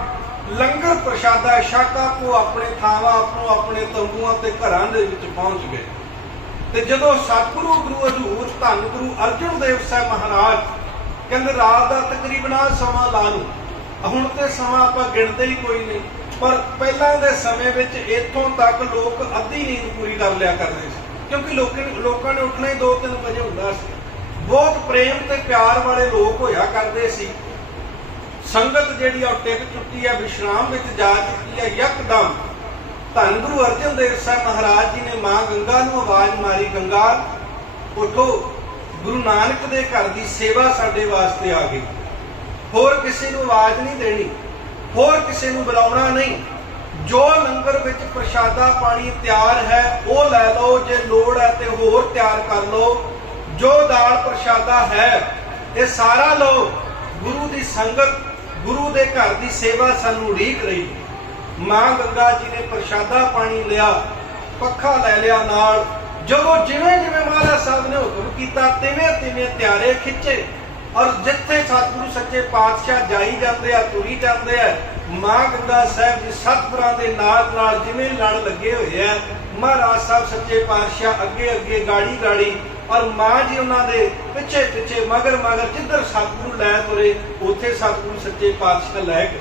लंगर प्रशादा छक आपो अपने थावां आपो अपने तंबूआं ते घरां दे विच पहुंच गए। ते जदों सतगुरु गुरु हजूर धन गुरु अर्जन देव साहिब महाराज कहंदे रात दा तकरीबन सवा ला लूं ਹੁਣ ਤੇ ਸਮਾਂ ਆਪਾਂ ਗਿਣਦੇ ਹੀ ਕੋਈ ਨਹੀਂ, ਪਰ ਪਹਿਲਾਂ ਦੇ ਸਮੇਂ ਵਿੱਚ ਇੱਥੋਂ ਤੱਕ ਲੋਕ ਅੱਧੀ ਨੀਂਦ ਪੂਰੀ ਕਰ ਲਿਆ ਕਰਦੇ ਸੀ, ਕਿਉਂਕਿ ਲੋਕਾਂ ਨੇ ਉੱਠਣਾ ਹੀ 2-3 ਵਜੇ ਹੁੰਦਾ ਸੀ। ਬਹੁਤ ਪ੍ਰੇਮ ਤੇ ਪਿਆਰ ਵਾਲੇ ਲੋਕ ਹੋਇਆ ਕਰਦੇ ਸੀ। ਸੰਗਤ ਜਿਹੜੀ ਆ ਟਿਕ ਚੁੱਕੀ ਹੈ, ਵਿਸ਼ਰਾਮ ਵਿੱਚ ਜਾ ਚੁੱਕੀ ਹੈ। ਯਕਦਮ ਧੰਨ ਗੁਰੂ ਅਰਜਨ ਦੇਵ ਸਾਹਿਬ ਮਹਾਰਾਜ ਜੀ ਨੇ ਮਾਂ ਗੰਗਾ ਨੂੰ ਆਵਾਜ਼ ਮਾਰੀ, ਗੰਗਾ ਉੱਠੋ, ਗੁਰੂ ਨਾਨਕ ਦੇ ਘਰ ਦੀ ਸੇਵਾ ਸਾਡੇ ਵਾਸਤੇ ਆ ਗਈ। ਹੋਰ ਕਿਸੇ ਨੂੰ ਆਵਾਜ਼ ਨਹੀਂ ਦੇਣੀ, ਹੋਰ ਕਿਸੇ ਨੂੰ ਬੁਲਾਉਣਾ ਨਹੀਂ। ਜੋ ਲੰਗਰ ਵਿੱਚ ਪ੍ਰਸ਼ਾਦਾ ਪਾਣੀ ਤਿਆਰ ਹੈ ਉਹ ਲੈ ਲਓ, ਜੇ ਲੋੜ ਹੈ ਤੇ ਹੋਰ ਤਿਆਰ ਕਰ ਲਓ। ਜੋ ਦਾਲ ਪ੍ਰਸ਼ਾਦਾ ਹੈ ਇਹ ਸਾਰਾ ਲਓ। ਗੁਰੂ ਦੀ ਸੰਗਤ, ਗੁਰੂ ਦੇ ਘਰ ਦੀ ਸੇਵਾ ਸਾਨੂੰ ਉਡੀਕ ਰਹੀ। ਮਾਂ ਗੰਗਾ ਜੀ ਨੇ ਪ੍ਰਸ਼ਾਦਾ ਪਾਣੀ ਲਿਆ, ਪੱਖਾ ਲੈ ਲਿਆ ਨਾਲ। ਜਦੋਂ ਜਿਵੇਂ ਜਿਵੇਂ ਮਹਾਰਾਜ ਸਾਹਿਬ ਨੇ ਹੁਕਮ ਕੀਤਾ ਤਿਵੇਂ ਤਿਵੇਂ ਤਿਆਰੇ ਖਿੱਚੇ, ਔਰ ਜਿੱਥੇ ਸਤਿਗੁਰੂ ਸੱਚੇ ਪਾਤਸ਼ਾਹ ਜਾਈ ਜਾਂਦੇ ਆ, ਤੁਰੀ ਜਾਂਦੇ ਆ, ਮਾਂ ਗੰਗਾ ਸਾਹਿਬ ਜੀ ਸਤਿਗੁਰਾਂ ਦੇ ਨਾਲ ਨਾਲ ਜਿਵੇਂ ਲੜ ਲੱਗੇ ਹੋਏ ਆ। ਮਹਾਰਾਜ ਸਾਹਿਬ ਸੱਚੇ ਪਾਤਸ਼ਾਹ ਅੱਗੇ ਅੱਗੇ ਗਾੜੀ ਗਾੜੀ, ਔਰ ਮਾਂ ਜੀ ਉਹਨਾਂ ਦੇ ਪਿੱਛੇ ਪਿੱਛੇ ਮਗਰ ਮਗਰ। ਜਿੱਧਰ ਸਤਿਗੁਰੂ ਲੈ ਤੁਰੇ ਉੱਥੇ ਸਤਿਗੁਰੂ ਸੱਚੇ ਪਾਤਸ਼ਾਹ ਲੈ ਗਏ।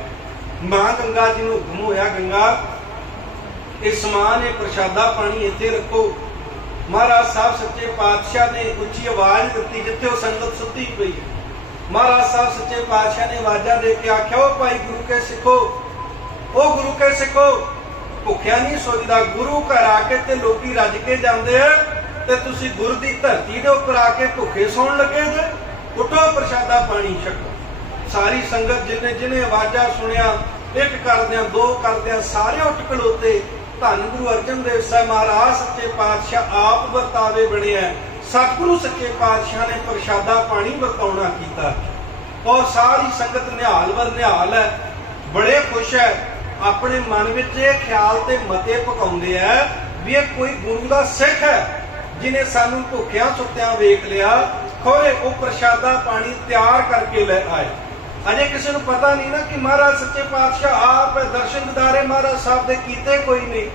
ਮਾਂ ਗੰਗਾ ਜੀ ਨੂੰ ਹੁਕਮ ਹੋਇਆ, ਗੰਗਾ ਇਹ ਸਮਾਨ ਇਹ ਪ੍ਰਸ਼ਾਦਾ ਪਾਣੀ ਇੱਥੇ ਰੱਖੋ। ਮਹਾਰਾਜ ਸਾਹਿਬ ਸੱਚੇ ਪਾਤਸ਼ਾਹ ਨੇ ਉੱਚੀ ਆਵਾਜ਼ ਦਿੱਤੀ ਜਿੱਥੇ ਉਹ ਸੰਗਤ ਸੁੱਤੀ ਪਈ ਹੈ। ਮਹਾਰਾਜ ਸਾਹਿਬ ਸੱਚੇ ਪਾਤਸ਼ਾਹ ਨੇ ਆਵਾਜ਼ਾਂ ਦੇ ਕੇ ਆਖਿਆ, ਉਹ ਭਾਈ ਗੁਰੂ ਕੇ ਸਿੱਖੋ, ਉਹ ਗੁਰੂ ਕੇ ਸਿੱਖੋ, ਭੁੱਖਿਆ ਨਹੀਂ ਸੋਚਦਾ। ਗੁਰੂ ਘਰ ਆ ਕੇ ਤੇ ਲੋਕੀ ਰੱਜ ਕੇ ਜਾਂਦੇ ਆ, ਤੇ ਤੁਸੀਂ ਗੁਰ ਦੀ ਧਰਤੀ ਦੇ ਉੱਪਰ ਆ ਕੇ ਭੁੱਖੇ ਸੌਣ ਲੱਗੇ ਜੇ। ਉੱਠੋ, ਪ੍ਰਸ਼ਾਦਾ ਪਾਣੀ ਛਕੋ। ਸਾਰੀ ਸੰਗਤ ਜਿਹਨੇ ਜਿਹਨੇ ਆਵਾਜ਼ਾਂ ਸੁਣਿਆ, ਇੱਕ ਕਰਦਿਆਂ ਦੋ ਕਰਦਿਆਂ ਸਾਰੇ ਉੱਠ ਖਲੋਤੇ। ਧੰਨ ਗੁਰੂ ਅਰਜਨ ਦੇਵ ਸਾਹਿਬ ਮਹਾਰਾਜ ਸੱਚੇ ਪਾਤਸ਼ਾਹ ਆਪ ਵਰਤਾਵੇ ਬਣਿਆ। ਸਤਿਗੁਰੂ ਸੱਚੇ ਪਾਤਸ਼ਾਹ ਨੇ ਪ੍ਰਸ਼ਾਦਾ ਪਾਣੀ ਵਰਤਾਉਣਾ ਕੀਤਾ, ਔਰ ਸਾਰੀ ਸੰਗਤ ਨਿਹਾਲ ਵਰ ਨਿਹਾਲ ਹੈ, ਬੜੇ ਖੁਸ਼ ਹੈ। ਆਪਣੇ ਮਨ ਵਿੱਚ ਇਹ ਖਿਆਲ ਤੇ ਮਤੇ ਪਕਾਉਂਦੇ ਆ ਵੀ ਇਹ ਕੋਈ ਗੁਰੂ ਦਾ ਸਿੱਖ ਹੈ ਜਿਹਨੇ ਸਾਨੂੰ ਭੁੱਖਿਆਂ ਸੁੱਤਿਆਂ ਵੇਖ ਲਿਆ। ਖੋਰੇ ਉਹ ਪ੍ਰਸ਼ਾਦਾ ਪਾਣੀ ਤਿਆਰ ਕਰਕੇ ਲੈ ਆਏ। ਅਜੇ ਕਿਸੇ ਨੂੰ ਪਤਾ ਨਹੀਂ ਨਾ ਕਿ ਮਹਾਰਾਜ ਸੱਚੇ ਪਾਤਸ਼ਾਹ ਆਪ ਦਰਸ਼ਨ ਦਿਦਾਰੇ ਮਹਾਰਾਜ ਸਾਹਿਬ ਦੇ ਕੀਤੇ ਕੋਈ ਨਹੀਂ।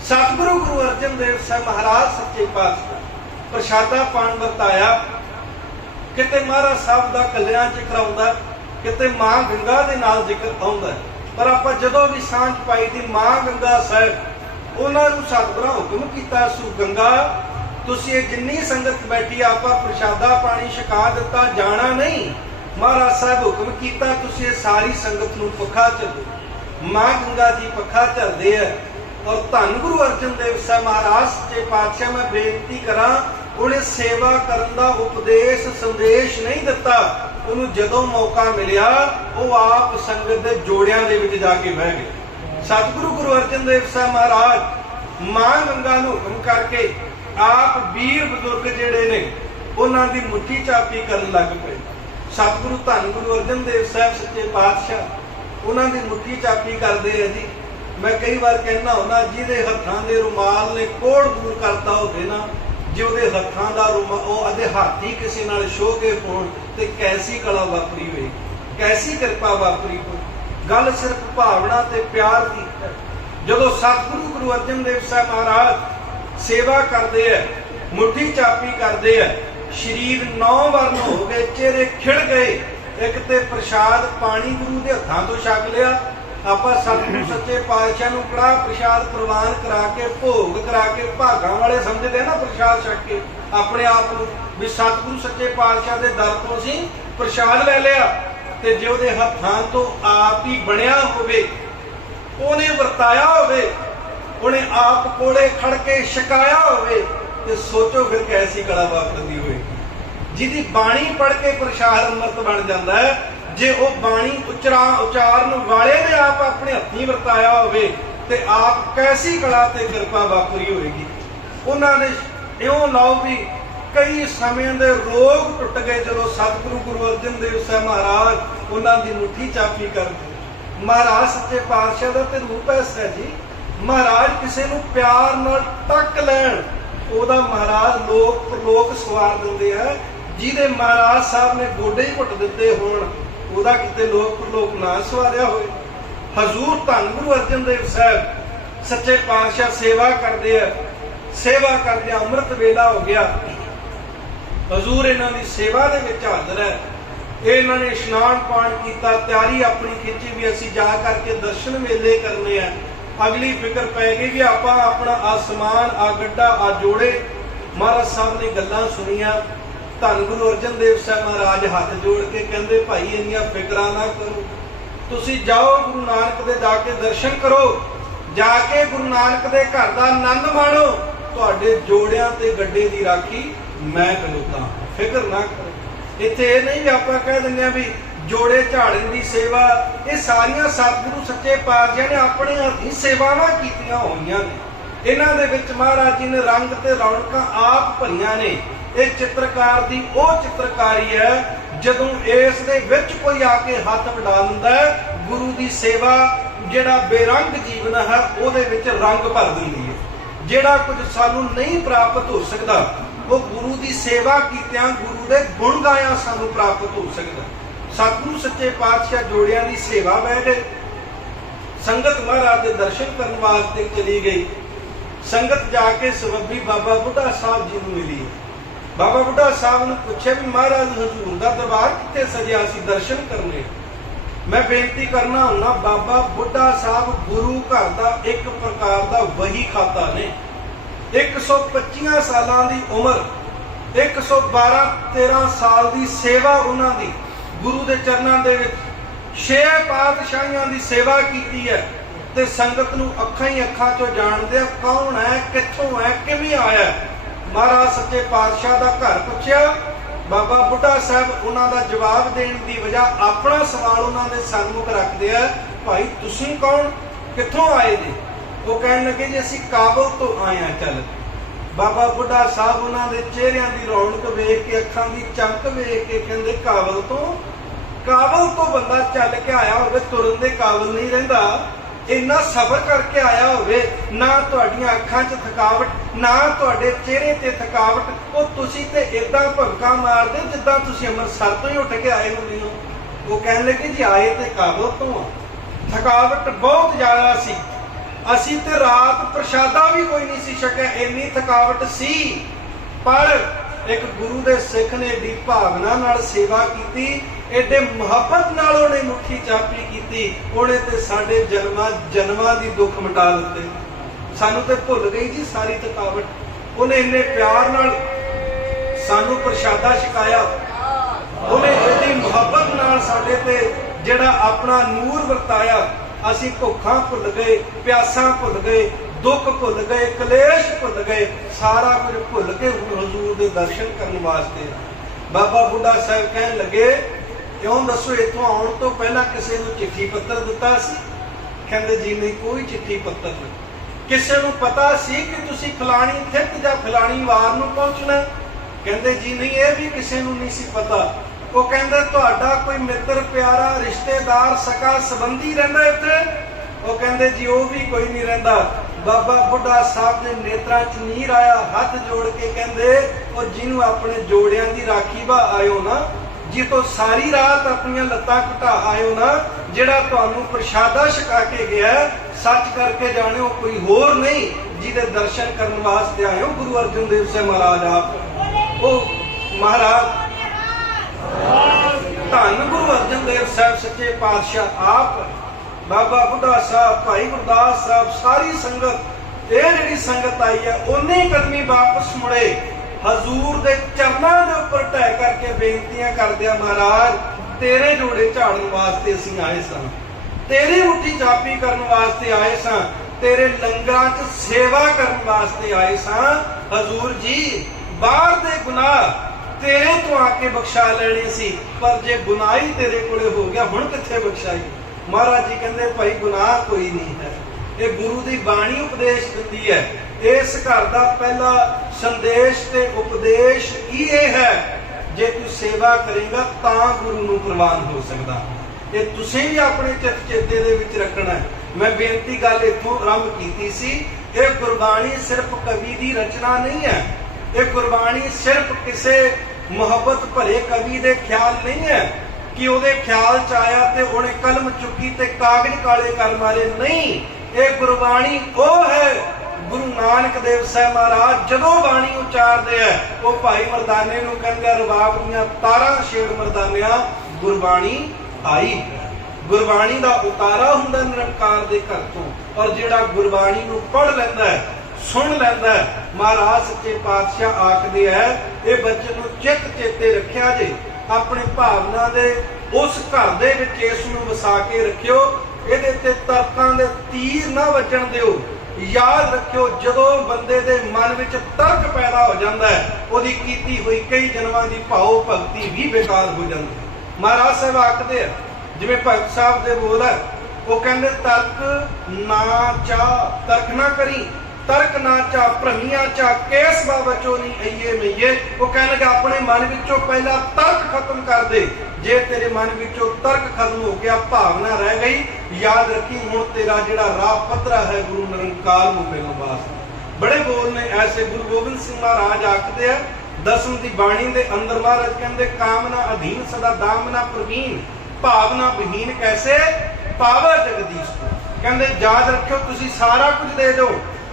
ਸਤਿਗੁਰੂ ਗੁਰੂ ਅਰਜਨ ਦੇਵ ਸਾਹਿਬ ਮਹਾਰਾਜ ਸੱਚੇ ਪਾਤਸ਼ਾਹ ਪ੍ਰਸ਼ਾਦਾ ਪਾਣ ਵਰਤਾਇਆ। ਕਿਤੇ ਮਹਾਰਾਜ ਸਾਹਿਬ ਦਾ ਕਲਿਆਂ ਚ ਕਰਾਉਂਦਾ, ਕਿਤੇ ਮਾਂ ਗੰਗਾ ਦੇ ਨਾਲ ਜ਼ਿਕਰ ਆਉਂਦਾ। ਪਰ ਆਪਾਂ ਜਦੋਂ ਵੀ ਸਾਂਝ ਪਾਈ ਦੀ ਮਾਂ ਗੰਗਾ ਸਾਹਿਬ, ਉਹਨਾਂ ਨੂੰ ਸਤਿਗੁਰਾਂ ਹੁਕਮ ਕੀਤਾ, ਸੂ ਗੰਗਾ ਤੁਸੀਂ ਇਹ ਜਿੰਨੀ ਸੰਗਤ ਬੈਠੀ ਆਪਾਂ ਪ੍ਰਸ਼ਾਦਾ ਪਾਣੀ ਛਕਾ ਦਿੱਤਾ, ਜਾਣਾ ਨਹੀਂ। ਮਹਾਰਾਜ ਸਾਹਿਬ ਹੁਕਮ ਕੀਤਾ ਤੁਸੀਂ ਇਹ ਸਾਰੀ ਸੰਗਤ ਨੂੰ ਪੱਖਾ ਝੱਲੋ। ਮਾਂ ਗੰਗਾ ਜੀ ਪੱਖਾ ਝੱਲਦੇ ਆ। ਔਰ ਧੰਨ ਗੁਰੂ ਅਰਜਨ ਦੇਵ ਸਾਹਿਬ ਮਹਾਰਾਜ ਸੱਚੇ ਪਾਤਸ਼ਾਹ ਮੈਂ ਬੇਨਤੀ ਕਰਾਂ, ਉਹਨੇ ਸੇਵਾ ਕਰਨ ਦਾ ਉਪਦੇਸ਼ ਸੰਦੇਸ਼ ਨਹੀਂ ਦਿੱਤਾ। ਉਹਨੂੰ ਜਦੋਂ ਮੌਕਾ ਮਿਲਿਆ ਉਹ ਆਪ ਸੰਗਤ ਦੇ ਜੋੜਿਆਂ ਦੇ ਵਿੱਚ ਜਾ ਕੇ ਬਹਿ ਗਏ। ਸਤਿਗੁਰੂ ਗੁਰੂ ਅਰਜਨ ਦੇਵ ਸਾਹਿਬ ਮਹਾਰਾਜ ਮਾਂ ਗੰਗਾ ਨੂੰ ਹੁਕਮ ਕਰਕੇ ਆਪ ਵੀਰ ਬਜ਼ੁਰਗ ਜਿਹੜੇ ਨੇ ਉਹਨਾਂ ਦੀ ਮੁੱਠੀ ਚਾਪੀ ਕਰਨ ਲੱਗ ਪਏ। ਸਤਿਗੁਰੂ ਧੰਨ ਗੁਰੂ ਅਰਜਨ ਦੇਵ ਸਾਹਿਬ ਸੱਚੇ ਪਾਤਸ਼ਾਹ ਉਹਨਾਂ ਦੀ ਮੁੱਠੀ ਚਾਪੀ ਕਰਦੇ ਆ ਜੀ। ਮੈਂ ਕਈ ਵਾਰ ਕਹਿਣਾ ਹੁੰਦਾ, ਜਿਹਦੇ ਹੱਥਾਂ ਦੇ ਰੁਮਾਲ ਨੇ ਕੋੜ ਦੂਰ ਕਰਤਾ ਹੋਵੇ ਨਾ, ਜੇ ਉਹਦੇ ਹੱਥਾਂ ਦਾ ਰੁਮਾਲ ਉਹ ਅਦੇ ਹੱਥ ਹੀ ਕਿਸੇ ਨਾਲ ਛੋਹ ਕੇ ਪਾਉਣ ਤੇ ਕੈਸੀ ਕਲਾ ਵਾਪਰੀ ਹੋਈ, ਕੈਸੀ ਕਿਰਪਾ ਵਾਪਰੀ ਹੋਈ। ਗੱਲ ਸਿਰਫ ਭਾਵਨਾ ਤੇ ਪਿਆਰ ਦੀ ਹੈ। ਜਦੋਂ ਸਤਿਗੁਰੂ ਗੁਰੂ ਅਰਜਨ ਦੇਵ ਸਾਹਿਬ ਮਹਾਰਾਜ ਸੇਵਾ ਕਰਦੇ ਆ, ਮੁੱਠੀ ਚਾਪੀ ਕਰਦੇ ਆ, ਸਰੀਰ 9 ਵਰਨ ਹੋ ਗਏ, ਚਿਹਰੇ ਖਿੜ ਗਏ। ਇੱਕ ਤੇ ਪ੍ਰਸ਼ਾਦ ਪਾਣੀ ਗੁਰੂ ਦੇ ਹੱਥਾਂ ਤੋਂ ਛਕ ਲਿਆ। ਆਪਾਂ ਸਤਿਗੁਰੂ ਸੱਚੇ ਪਾਤਸ਼ਾਹ ਨੂੰ ਕੜਾਹ ਪ੍ਰਸ਼ਾਦ ਪ੍ਰਵਾਨ ਕਰਾ ਕੇ ਭੋਗ ਕਰਾ ਕੇ ਭਾਗਾਂ ਵਾਲੇ ਸਮਝਦੇ ਨਾ ਪ੍ਰਸ਼ਾਦ ਛਕ ਕੇ ਆਪਣੇ ਆਪ ਨੂੰ, ਵੀ ਸਤਿਗੁਰੂ ਸੱਚੇ ਪਾਤਸ਼ਾਹ ਦੇ ਦਰ ਤੋਂ ਅਸੀਂ ਪ੍ਰਸ਼ਾਦ ਲੈ ਲਿਆ। ਤੇ ਜੇ ਉਹਦੇ ਹੱਥਾਂ ਤੋਂ ਆਪ ਹੀ ਬਣਿਆ ਹੋਵੇ, ਉਹਨੇ ਵਰਤਾਇਆ ਹੋਵੇ, ਉਹਨੇ ਆਪ ਕੋਲੇ ਖੜ ਕੇ ਛਕਾਇਆ ਹੋਵੇ, ਤੇ ਸੋਚੋ ਫਿਰ ਕੈਸੀ ਕਲਾ ਵਾਪਰਦੀ ਹੋਏ। ਜਿਹਦੀ ਬਾਣੀ ਪੜ੍ਹ ਕੇ ਪ੍ਰਸ਼ਾਦ ਅੰਮ੍ਰਿਤ ਬਣ ਜਾਂਦਾ ਹੈ, ਜੇ ਉਹ ਬਾਣੀ ਉਚਾਰਨ ਵਾਲੇ ਨੇ ਆਪ ਆਪਣੇ ਹੱਥੀਂ ਵਰਤਾਇਆ ਹੋਵੇ ਤੇ ਆਪ ਕੈਸੀ ਕਲਾ ਤੇ ਕਿਰਪਾ ਵਾਪਰੀ ਹੋਏਗੀ। ਉਹਨਾਂ ਨੇ ਇਉਂ ਲਾਓ ਵੀ ਕਈ ਸਮੇਂ ਦੇ ਰੋਗ ਟੁੱਟ ਗਏ ਜਦੋਂ ਸਤਿਗੁਰੂ ਗੁਰੂ ਅਰਜਨ ਦੇਵ ਸਾਹਿਬ ਮਹਾਰਾਜ ਉਹਨਾਂ ਦੀ ਮੁੱਠੀ ਚਾਪੀ ਕਰਦੇ। ਮਹਾਰਾਜ ਸੱਚੇ ਪਾਤਸ਼ਾਹ ਦਾ ਤੇ ਰੂਪ ਐਸਾ ਜੀ, ਮਹਾਰਾਜ ਕਿਸੇ ਨੂੰ ਪਿਆਰ ਨਾਲ ਤੱਕ ਲੈਣ ਉਹਦਾ ਮਹਾਰਾਜ ਲੋਕ ਸਵਾਰ ਦਿੰਦੇ ਆ। ਜਿਹਦੇ ਮਹਾਰਾਜ ਸਾਹਿਬ ਨੇ ਗੋਡੇ ਹੀ ਘੁੱਟ ਦਿੱਤੇ ਹੋਣ, ਉਹਦਾ ਕਿਤੇ ਲੋਕ ਨਾ ਸਵਾਰਿਆ ਹੋਏ। ਹਜ਼ੂਰ ਧੰਨ ਗੁਰੂ ਅਰਜਨ ਦੇਵ ਸਾਹਿਬ ਸੱਚੇ ਪਾਤਸ਼ਾਹ ਸੇਵਾ ਕਰਦੇ ਆ। ਸੇਵਾ ਕਰਦਿਆਂ ਅੰਮ੍ਰਿਤ ਵੇਲਾ ਹੋ ਗਿਆ। ਹਜ਼ੂਰ ਇਹਨਾਂ ਦੀ ਸੇਵਾ ਦੇ ਵਿੱਚ ਹਾਜ਼ਰ ਹੈ। ਇਹਨਾਂ ਨੇ ਇਸ਼ਨਾਨ ਪਾਣ ਕੀਤਾ, ਤਿਆਰੀ ਆਪਣੀ ਖਿੱਚੀ ਵੀ ਅਸੀਂ ਜਾ ਕਰਕੇ ਦਰਸ਼ਨ ਮੇਲੇ ਕਰਨੇ ਆ। ਅਗਲੀ ਫਿਕਰ ਪੈ ਗਈ ਵੀ ਆਪਾਂ ਆਪਣਾ ਆਸਮਾਨ, ਆ ਗੱਡਾ, ਆ ਜੋੜੇ। ਮਹਾਰਾਜ ਸਾਹਿਬ ਨੇ ਗੱਲਾਂ ਸੁਣੀਆਂ। ਧੰਨ ਗੁਰੂ ਅਰਜਨ ਦੇਵ ਸਾਹਿਬ ਮਹਾਰਾਜ ਹੱਥ ਜੋੜ ਕੇ ਕਹਿੰਦੇ, ਭਾਈ ਇੰਨੀਆਂ ਫਿਕਰਾਂ ਨਾ ਕਰੋ, ਤੁਸੀਂ ਜਾਓ ਗੁਰੂ ਨਾਨਕ ਦੇ ਜਾ ਕੇ ਦਰਸ਼ਨ ਕਰੋ, ਜਾ ਕੇ ਗੁਰੂ ਨਾਨਕ ਦੇ ਘਰ ਦਾ ਆਨੰਦ ਮਾਣੋ, ਤੁਹਾਡੇ ਜੋੜਿਆਂ ਤੇ ਗੱਡੇ ਦੀ ਰਾਖੀ ਮੈਂ ਖਲੋਤਾ, ਫਿਕਰ ਨਾ ਕਰੋ। ਇੱਥੇ ਇਹ ਨਹੀਂ ਵੀ ਆਪਾਂ ਕਹਿ ਦਿੰਦੇ ਆ ਵੀ ਜੋੜੇ ਝਾੜਨ ਦੀ ਸੇਵਾ, ਇਹ ਸਾਰੀਆਂ ਸਤਿਗੁਰੂ ਸੱਚੇ ਪਾਤਸ਼ਾਹ ਨੇ ਆਪਣੇ ਹੱਥੀਂ ਸੇਵਾਵਾਂ ਕੀਤੀਆਂ ਹੋਈਆਂ ਨੇ। ਇਹਨਾਂ ਦੇ ਵਿੱਚ ਮਹਾਰਾਜ ਜੀ ਨੇ ਰੰਗ ਤੇ ਰੌਣਕਾਂ ਆਪ ਭਰੀਆਂ ਨੇ। ਇਹ ਚਿੱਤਰਕਾਰ ਦੀ ਉਹ ਚਿੱਤਰਕਾਰੀ ਹੈ ਜਦੋਂ ਇਸ ਦੇ ਵਿੱਚ ਕੋਈ ਆ ਕੇ ਹੱਥ ਵਡਾ ਦਿੰਦਾ ਹੈ, ਗੁਰੂ ਦੀ ਸੇਵਾ ਜਿਹੜਾ ਬੇਰੰਗ ਜੀਵਨ ਹੈ ਉਹਦੇ ਵਿੱਚ ਰੰਗ ਭਰ ਦਿੰਦੀ ਹੈ। ਜਿਹੜਾ ਕੁਝ ਸਾਨੂੰ ਨਹੀਂ ਪ੍ਰਾਪਤ ਹੋ ਸਕਦਾ ਉਹ ਗੁਰੂ ਦੀ ਸੇਵਾ ਕੀਤਿਆਂ, ਗੁਰੂ ਦੇ ਗੁਣ ਗਾਇਆਂ ਸਾਨੂੰ ਪ੍ਰਾਪਤ ਹੋ ਸਕਦਾ। ਸਤਿਗੁਰੂ ਸੱਚੇ ਪਾਤਸ਼ਾਹ ਜੋੜਿਆਂ ਦੀ ਸੇਵਾ ਬਹਿ ਗਏ। ਸੰਗਤ ਮਹਾਰਾਜ ਦੇ ਦਰਸ਼ਨ ਕਰਨ ਵਾਸਤੇ ਚਲੀ ਗਈ। ਸੰਗਤ ਜਾ ਕੇ ਸਬੱਬੀ ਬਾਬਾ ਬੁੱਢਾ ਸਾਹਿਬ ਜੀ ਨੂੰ ਮਿਲੀ। ਬਾਬਾ ਬੁੱਢਾ ਸਾਹਿਬ ਨੂੰ ਪੁੱਛਿਆ ਵੀ ਮਹਾਰਾਜ ਹਜ਼ੂਰ ਦਾ ਦਰਬਾਰ ਕਿੱਥੇ ਸਜਿਆ ਸੀ, ਦਰਸ਼ਨ ਕਰਨੇ। ਮੈਂ ਬੇਨਤੀ ਕਰਨਾ ਹੁੰਨਾ, ਬਾਬਾ ਬੁੱਢਾ ਸਾਹਿਬ ਗੁਰੂ ਘਰ ਦਾ ਇੱਕ ਪ੍ਰਕਾਰ ਦਾ ਵਹੀ ਖਾਤਾ ਨੇ। 125 ਸਾਲਾਂ ਦੀ ਉਮਰ, 112-13 ਸਾਲ ਦੀ ਸੇਵਾ ਉਹਨਾਂ ਦੀ ਗੁਰੂ ਦੇ ਚਰਨਾਂ ਦੇ ਵਿੱਚ। 6 ਪਾਤਸ਼ਾਹੀਆਂ ਦੀ ਸੇਵਾ ਕੀਤੀ ਹੈ ਤੇ ਸੰਗਤ ਨੂੰ ਅੱਖਾਂ ਹੀ ਅੱਖਾਂ ਚੋਂ ਜਾਣਦੇ ਆ ਕੌਣ ਹੈ, ਕਿੱਥੋਂ ਹੈ, ਕਿਵੇਂ ਆਇਆ। ਮਹਾਰਾਜ ਸੱਚੇ ਪਾਤਸ਼ਾਹ ਦਾ ਘਰ ਪੁੱਛਿਆ। ਬਾਬਾ ਬੁੱਢਾ ਸਾਹਿਬ ਉਹਨਾਂ ਦਾ ਜਵਾਬ ਦੇਣ ਦੀ ਵਜ੍ਹਾ ਆਪਣਾ ਸਵਾਲ ਉਹਨਾਂ ਦੇ ਸਾਹਮਣੇ ਰੱਖਦੇ ਆ, ਭਾਈ ਤੁਸੀਂ ਕੌਣ, ਕਿੱਥੋਂ ਆਏ ਜੀ? ਉਹ ਕਹਿਣ ਲੱਗੇ ਜੀ ਅਸੀਂ ਕਾਬਲ ਤੋਂ ਆਏ ਆ ਚੱਲ। ਬਾਬਾ ਬੁੱਢਾ ਸਾਹਿਬ ਉਹਨਾਂ ਦੇ ਚਿਹਰਿਆਂ ਦੀ ਰੌਣਕ ਵੇਖ ਕੇ, ਅੱਖਾਂ ਦੀ ਚਮਕ ਵੇਖ ਕੇ ਕਹਿੰਦੇ, ਕਾਬਲ ਤੋਂ ਬੰਦਾ ਚੱਲ ਕੇ ਆਇਆ ਹੋਵੇ, ਤੁਰਨ ਦੇ ਕਾਬਲ ਨਹੀਂ ਰਹਿੰਦਾ। ਇੰਨਾ ਸਬਰ ਕਰਕੇ ਆਇਆ ਹੋਵੇ, ਨਾ ਤੁਹਾਡੀਆਂ ਅੱਖਾਂ 'ਚ ਥਕਾਵਟ, ਨਾ ਤੁਹਾਡੇ ਚਿਹਰੇ ਤੇ ਥਕਾਵਟ, ਉਹ ਤੁਸੀਂ ਤੇ ਏਦਾਂ ਭਵਕਾ ਮਾਰਦੇ ਜਿੱਦਾਂ ਤੁਸੀਂ ਅੰਮ੍ਰਿਤਸਰ ਤੋਂ ਹੀ ਉੱਠ ਕੇ ਆਏ ਹੁੰਦੇ ਹੋ। ਉਹ ਕਹਿਣ ਲੱਗੇ ਜੀ ਆਏ ਤੇ ਕਾਬਲ ਤੋਂ ਆ, ਥਕਾਵਟ ਬਹੁਤ ਜ਼ਿਆਦਾ ਸੀ, ਅਸੀਂ ਤੇ ਰਾਤ ਪ੍ਰਸ਼ਾਦਾ ਵੀ ਕੋਈ ਨਹੀਂ ਸੀ ਛਕਿਆ, ਇੰਨੀ ਥਕਾਵਟ ਸੀ। ਪਰ ਇੱਕ ਗੁਰੂ ਦੇ ਸਿੱਖ ਨੇ ਏਡੀ ਭਾਵਨਾ ਨਾਲ ਸੇਵਾ ਕੀਤੀ, ਏਡੇ ਮੁਹੱਬਤ ਨਾਲ ਉਹਨੇ ਮੁੱਠੀ ਚਾਪੀ ਕੀਤੀ, ਉਹਨੇ ਤੇ ਸਾਡੇ ਜਨਮਾਂ ਦੀ ਦੁੱਖ ਮਿਟਾ ਦਿੱਤੇ। ਸਾਨੂੰ ਤੇ ਭੁੱਲ ਗਈ ਜੀ ਸਾਰੀ ਥਕਾਵਟ। ਉਹਨੇ ਇੰਨੇ ਪਿਆਰ ਨਾਲ ਸਾਨੂੰ ਪ੍ਰਸ਼ਾਦਾ ਛਕਾਇਆ, ਉਹਨੇ ਏਡੀ ਮੁਹੱਬਤ ਨਾਲ ਸਾਡੇ ਤੇ ਜਿਹੜਾ ਆਪਣਾ ਨੂਰ ਵਰਤਾਇਆ। ਅਸੀਂ ਭੁੱਖਾਂ ਭੁੱਲ ਗਏ, ਪਿਆਸਾਂ ਭੁੱਲ ਗਏ, ਦੁੱਖ ਭੁੱਲ ਗਏ, ਕਲੇਸ਼ ਭੁੱਲ ਗਏ, ਸਾਰਾ ਕੁਝ ਭੁੱਲ ਕੇ ਹਜ਼ੂਰ ਦੇ ਦਰਸ਼ਨ ਕਰਨ ਵਾਸਤੇ। ਬਾਬਾ ਬੁੱਢਾ ਸਾਹਿਬ ਕਹਿਣ ਲੱਗੇ, ਕਿਉਂ ਦੱਸੋ ਇੱਥੋਂ ਆਉਣ ਤੋਂ ਪਹਿਲਾਂ ਕਿਸੇ ਨੂੰ ਚਿੱਠੀ ਪੱਤਰ ਦਿੱਤਾ ਸੀ? ਕਹਿੰਦੇ ਜੀ ਨਹੀਂ, ਕੋਈ ਚਿੱਠੀ ਪੱਤਰ ਨਹੀਂ। ਕਿਸੇ ਨੂੰ ਪਤਾ ਸੀ ਕਿ ਤੁਸੀਂ ਫਲਾਣੀ ਥਿੱਤ ਜਾਂ ਫਲਾਣੀ ਵਾਰ ਨੂੰ ਪਹੁੰਚਣਾ? ਕਹਿੰਦੇ ਜੀ ਨਹੀਂ, ਇਹ ਵੀ ਕਿਸੇ ਨੂੰ ਨਹੀਂ ਸੀ ਪਤਾ। ਉਹ ਕਹਿੰਦੇ ਤੁਹਾਡਾ ਕੋਈ ਮਿੱਤਰ, ਪਿਆਰਾ, ਰਿਸ਼ਤੇਦਾਰ, ਸਕਾ ਸੰਬੰਧੀ ਰਹਿੰਦਾ ਇੱਥੇ? ਉਹ ਕਹਿੰਦੇ ਜੀ ਉਹ ਵੀ ਕੋਈ ਨਹੀਂ ਰਹਿੰਦਾ। ਬਾਬਾ ਬੁੱਢਾ ਸਾਹਿਬ ਦੇ ਨੇਤਰਾਂ 'ਚ ਨੀਰ ਆਇਆ, ਹੱਥ ਜੋੜ ਕੇ ਕਹਿੰਦੇ, ਉਹ ਜਿਹਨੂੰ ਆਪਣੇ ਜੋੜਿਆਂ ਦੀ ਰਾਖੀ ਵਾ ਆਇਓ ਨਾ, ਜਿੱਤੋਂ ਸਾਰੀ ਰਾਤ ਆਪਣੀਆਂ ਲੱਤਾਂ ਘਟਾ ਆਇਓ ਨਾ, ਜਿਹੜਾ ਤੁਹਾਨੂੰ ਪ੍ਰਸ਼ਾਦਾ ਛਕਾ ਕੇ ਗਿਆ, ਸੱਚ ਕਰਕੇ ਜਾਣਿਓ ਕੋਈ ਹੋਰ ਨਹੀਂ, ਜਿਹਦੇ ਦਰਸ਼ਨ ਕਰਨ ਵਾਸਤੇ ਆਇਓ ਗੁਰੂ ਅਰਜਨ ਦੇਵ ਸਾਹਿਬ ਮਹਾਰਾਜ ਆਪ। ਉਹ ਮਹਾਰਾਜ ਧੰਨ ਗੁਰੂ ਅਰਜਨ ਦੇਵ ਸਾਹਿਬ ਸੱਚੇ ਪਾਤਸ਼ਾਹ ਆਪ, ਬਾਬਾ ਬੁੱਢਾ ਸਾਹਿਬ, ਭਾਈ ਗੁਰਦਾਸ ਸਾਹਿਬ, ਸਾਰੀ ਸੰਗਤ, ਇਹ ਜਿਹੜੀ ਸੰਗਤ ਆਈ ਹੈ, ਉਹਨੇ ਕਦਮੀ ਵਾਪਸ ਮੁੜੇ ਹਜ਼ੂਰ ਦੇ ਚਰਨਾਂ ਦੇ ਉੱਪਰ ਢਹਿ ਕਰਕੇ ਬੇਨਤੀਆਂ ਕਰਦਿਆਂ, ਮਹਾਰਾਜ ਤੇਰੇ ਜੋੜੇ ਝਾੜਨ ਵਾਸਤੇ ਅਸੀਂ ਆਏ ਸਾਂ, ਤੇਰੀ ਮੁੱਠੀ ਚਾਪੀ ਕਰਨ ਵਾਸਤੇ ਆਏ ਸਾਂ, ਤੇਰੇ ਲੰਗਰਾਂ 'ਚ ਸੇਵਾ ਕਰਨ ਵਾਸਤੇ ਆਏ ਸਾਂ। ਹਜ਼ੂਰ ਜੀ ਬਾਹਰ ਦੇ ਗੁਨਾਹ ਤੇਰੇ ਤੋਂ ਆ ਕੇ ਬਖਸ਼ਾ ਲੈਣੇ ਸੀ, ਪਰ ਜੇ ਗੁਨਾਹ ਹੀ ਤੇਰੇ ਕੋਲੇ ਹੋ ਗਿਆ, ਹੁਣ ਕਿੱਥੇ ਬਖਸ਼ਾਈ? ਮਹਾਰਾਜ ਜੀ ਕਹਿੰਦੇ, ਭਾਈ ਗੁਨਾਹ ਕੋਈ ਨਹੀਂ ਹੈ, ਇਹ ਗੁਰੂ ਦੀ ਬਾਣੀ ਉਪਦੇਸ਼ ਦਿੰਦੀ ਹੈ। ਇਸ ਘਰ ਦਾ ਪਹਿਲਾ ਸੰਦੇਸ਼ ਤੇ ਉਪਦੇਸ਼ ਇਹ ਹੈ, ਜੇ ਤੂੰ ਸੇਵਾ ਕਰੇਗਾ ਤਾਂ ਗੁਰੂ ਨੂੰ ਪ੍ਰਵਾਨ ਹੋ ਸਕਦਾ। ਇਹ ਤੁਸੀਂ ਵੀ ਆਪਣੇ ਚਿੱਤ ਚੇਤੇ ਦੇ ਵਿੱਚ ਰੱਖਣਾ ਹੈ। ਮੈਂ ਬੇਨਤੀ ਗੱਲ ਇੱਥੋਂ ਆਰੰਭ ਕੀਤੀ ਸੀ, ਇਹ ਗੁਰਬਾਣੀ ਸਿਰਫ ਕਵੀ ਦੀ ਰਚਨਾ ਨਹੀਂ ਹੈ, ਇਹ ਗੁਰਬਾਣੀ ਸਿਰਫ ਕਿਸੇ ਮੁਹੱਬਤ ਭਰੇ ਕਵੀ ਦੇ ਖਿਆਲ ਨਹੀਂ ਹੈ ਕਿ ਉਹਦੇ ਖਿਆਲ 'ਚ ਆਇਆ ਤੇ ਉਹਨੇ ਕਲਮ ਚੁੱਕੀ ਤੇ ਕਾਗਜ਼ ਕਾਲੇ ਕਰ ਮਾਰੇ, ਨਹੀਂ। ਇਹ ਗੁਰਬਾਣੀ ਉਹ ਹੈ, ਗੁਰੂ ਨਾਨਕ ਦੇਵ ਸਾਹਿਬ ਮਹਾਰਾਜ ਜਦੋਂ ਬਾਣੀ ਉਚਾਰਦੇ ਆ, ਉਹ ਭਾਈ ਮਰਦਾਨੇ ਨੂੰ ਕਹਿੰਦੇ, ਰਬਾਬ ਦੀਆਂ ਤਾਰਾਂ ਛੇੜ ਮਰਦਾਨਿਆ, गुरबाणी आई। गुरबाणी का उतारा हुंदा निरंकार दे घर तो, और जिहड़ा गुरबाणी नूं पढ़ लैंदा है, सुन लैंदा है, महाराज सच्चे पातशाह आखदे है ये बच्चे नूं चित चेते रखिया जे, अपने भावना दे उस घर दे विच इस नूं वसा के रखियो, इहदे ते तर्कां दे तीर ना वजण दिओ। याद रखियो जदों बंदे दे मन विच तर्क पैदा हो जाता है, उहदी कीती हुई कई जन्मां दी भाव भगती भी बेकार हो जाती है। महाराज साहब आखदे है, जिवें भगत साहब दे बोल है, वो कहंदे तर्क ना चा, तर्क ना करी, तर्क ना चा भ्रमिया चा केस बाबचो नहीं अइये मइये। वो कहणगे अपने मन विचों पहला तर्क खत्म कर दे, जे तेरे मन विचों तर्क खत्म हो गया, भावना रह गई, याद रखी हुण तेरा जिहड़ा राह पद्धरा है गुरु निरंकार नूं मिलण वास्ते। बड़े बोल ने ऐसे गुरु गोबिंद सिंह महाराज आखदे है, दसम दी बाणी दे अंदर महाराज कहंदे कामना अधीन सदा दामना प्रवीण, भावना विहीन कैसे पावा जगदीश को। कहंदे याद रखियो तुसीं सारा कुछ दे दो,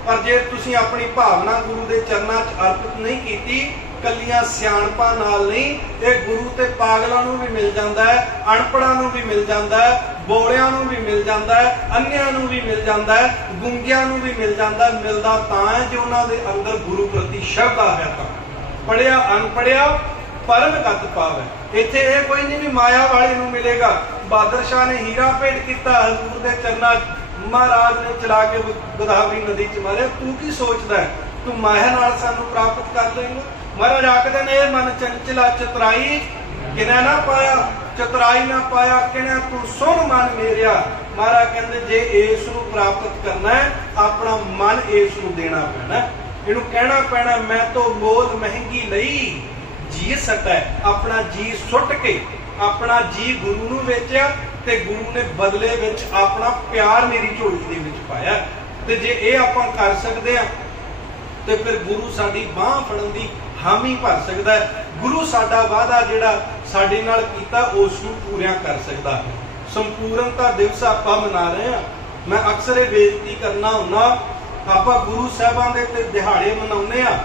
पर जे तुसीं अपनी भावना गुरु के चरणों च अर्पित नहीं की, कलियां सियाणपां नाल नहीं, ये गुरु ते पागलों नूं भी मिल जाता है, अनपढ़ां नूं भी मिल जाता है, बोलियां नूं भी मिल जाता है, अन्नियां नूं भी मिल जाता है, गुंगियां नूं भी मिल जाता है। मिलदा तां है जो उन्हां दे अंदर गुरु प्रति श्रद्धा है। तां पढ़िया अनपढ़िया परम गत पावे। इत्थे ये कोई नहीं भी माया वाले नूं मिलेगा। बहादुर शाह ने हीरा भेंट किया हजूर के चरणों, महाराज ने चला के गोदावरी नदी च मारे, तू की सोचता है, तू माया नाल सानू प्राप्त कर लेगा। महाराज आखदे ने मन चंचला चतुराई किने ना पाया, चतुराई ना पाया किने तू सुन मन मेरिया। महाराज कहंदे जे इस नूं प्राप्त करना है, अपना मन इस नूं देना पैना, इहनूं कहना पैना मैं तो मोल महंगी लई जी सटै, अपना जी सुट के अपना जी गुरु नूं वेचिया, ते गुरु ने बदले विच अपना प्यार मेरी झोली दे विच पाया। ते जे ये आपां कर सकदे आ ते फिर गुरु साडी बांह फड़न दी हामी भर सकदा है। गुरु साडा वादा जिहड़ा साडे नाल कीता उस नूं पूरा कर सकदा है। संपूर्णता दिवस आपां मना रहे हैं। मैं अक्सर ये बेनती करना हुन्ना, आपां गुरु साहिबां दे ते दिहाड़े मनाउने आ,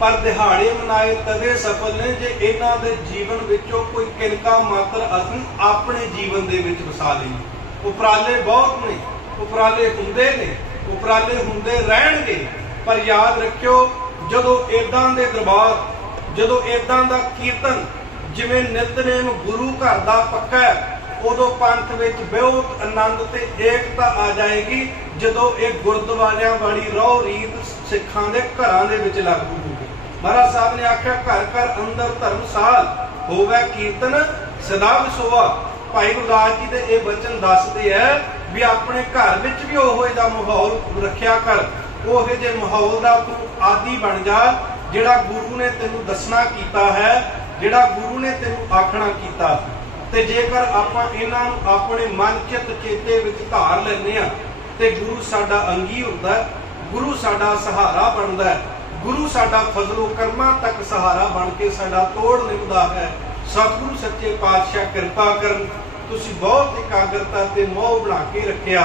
पर दिहाड़े मनाए तदे सफल ने जे इन्हां दे जीवन विचों कोई किनका मात्र असीं अपने जीवन दे विच वसा लईए। उपराले बहुत ने, उपराले हुंदे ने, उपराले हुंदे रहणगे, पर याद रखियो जदों इदां दे दरबार, जदों इदां दा कीर्तन जिवें नितनेम गुरु घर दा पक्का है, उदों पंथ विच बहुत आनंद ते एकता आ जाएगी। जदों इह गुरद्वारियां वाली रौह रीत सिखां दे घरां दे विच लागू होगी। महाराज साहब ने आख्या घर घर अंदर धर्मसाल होवे कीर्तन सदा विसोआ। भाई गुरदास जी दे ये वचन दसदे है भी अपने घर विच भी ओहो जिहा माहौल रखिया कर, ओहे जे माहौल दा तू आदी बन जा जिहड़ा गुरु ने तैनूं दसना कीता है, जिहड़ा गुरु ने तैनूं आखना कीता। ते जेकर आपां इन्हां नूं अपने मन चित चेते विच धार लैंदे आ ते गुरु साडा अंगी हुंदा है, गुरु साडा सहारा बनदा है, गुरु साडा फजलो कर्मा तक सहारा बन के साडा तोड़ निभदा है। सतगुरु सच्चे पातशाह कृपा करन, तुसीं बहुत एकाग्रता ते मोह बना के रखिया।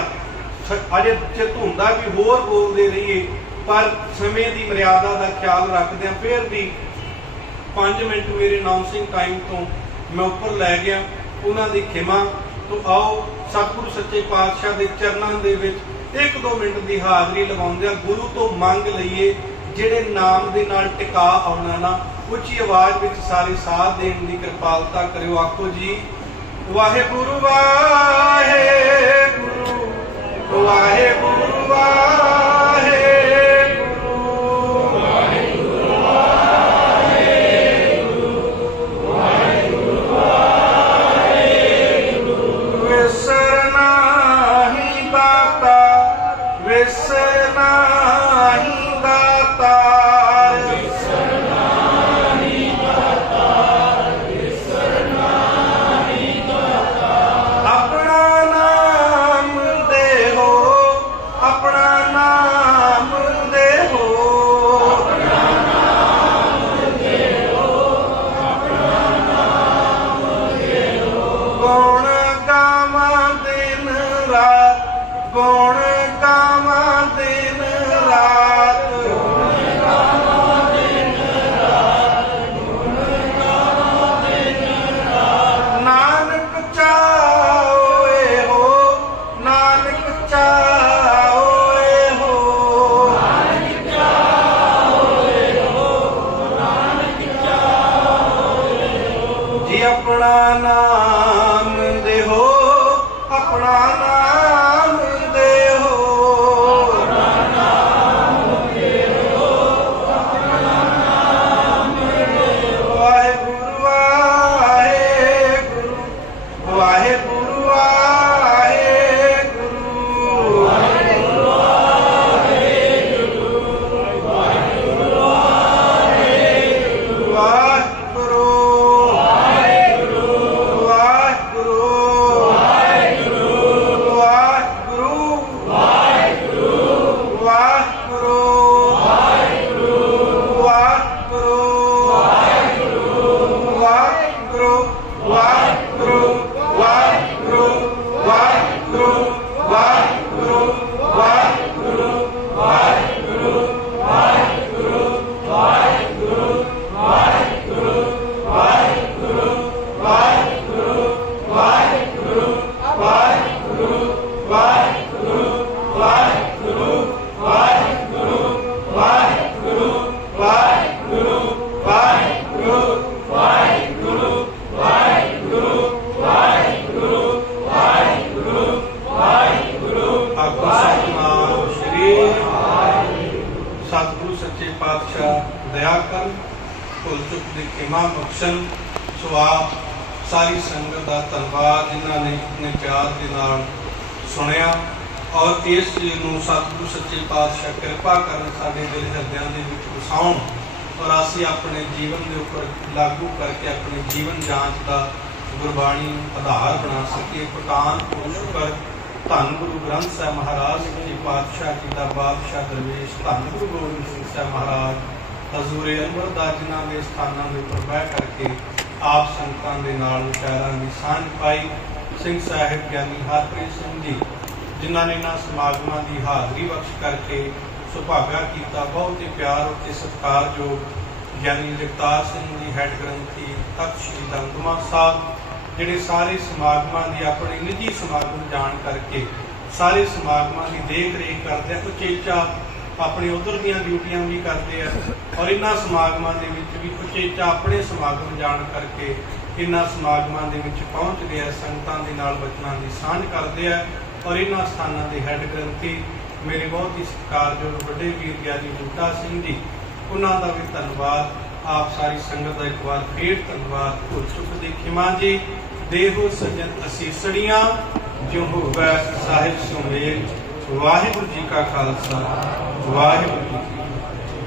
अजे चित हुंदा भी होर बोलदे रहिए, पर समय की मर्यादा का ख्याल रखदे फिर भी 5 मिनट मेरे अनाउंसिंग टाइम तो मैं उपर लै गया, उन्हां दी खिमा। तो आओ सतगुरु सच्चे पातशाह के चरणों के विच 1-2 मिनट की हाज़री लवाउंदे गुरु तो मंग लईए, जिहड़े नाम दे नाल टिका आउणा ना। उच्ची आवाज़ विच सारे साथ देण दी किरपालता करियो। आखो जी वाहिगुरु वाहिगुरु वाहिगुरु वाहिगुरु विसर नाहि दाता, विसर नाहि दातार, विसर नाहि दातार, विसर नाहि दातार। अपना नाम देहो, अपना नाम देहो, अपना नाम देहो, अपना नाम देहो। गुण गावां दिन रात, गुण गावां दिन रात, दया कर, भुल चुक दी खिमा बख्शन। सो आप सारी संगत का धन्यवाद जिन्हों ने इतने प्यार के नाल सुनिया और इस चीज़ को सतगुरु सच्चे पातशाह कृपा कर साडे दिल हृदयां दे विच वसाउण और असीं अपने जीवन के उपर लागू करके अपने जीवन जांच का गुरबाणी आधार बना सके। पठानकोट शुकर धन गुरु ग्रंथ साहिब महाराज सच्चे पातशाह जी का बादशाह दरवेश धन गुरु गोबिंद सिंह साहिब महाराज हजूरे अनवर दा जिन्हां दे स्थानां दे उपर बह करके आप संगतां दे नाल विचारां दी सांझ पाई। सिंह साहिब ज्ञानी हरप्रीत सिंह जी जिन्हां ने इन्हां समागमां दी हाज़री बख्श करके सुभागा कीता। बहुत ही प्यार और सत्कारयोग ज्ञानी जगतार सिंह जी हैड ग्रंथी तख्त श्री दमदमा साहब जिहड़े सारे समागमां दी अपने निजी समागम जान करके सारे समागमां दी देख रेख करते हैं। उचेचा अपने उधर दीयां ड्यूटियां भी करते हैं और इन्हां समागमां दे विच भी उचेचा अपने समागम जान करके इन्हां समागमां दे विच पहुंचदे आ, संगतां दे नाल बचनां दी सांझ करदे आ और इन्हां स्थानां दे हैड ग्रंथी मेरे बहुत ही सत्कारयोग वड्डे वीर ज्ञानी बूटा सिंह जी उन्हां दा भी धन्नवाद। आप सारी संगत का एक बार फिर धन्यवाद। भुल चुक दी खिमा जी देहो सजन असीसड़ियां जो होवै साहिब सुमेल। वाहिगुरू जी का खालसा वाहिगुरू जी की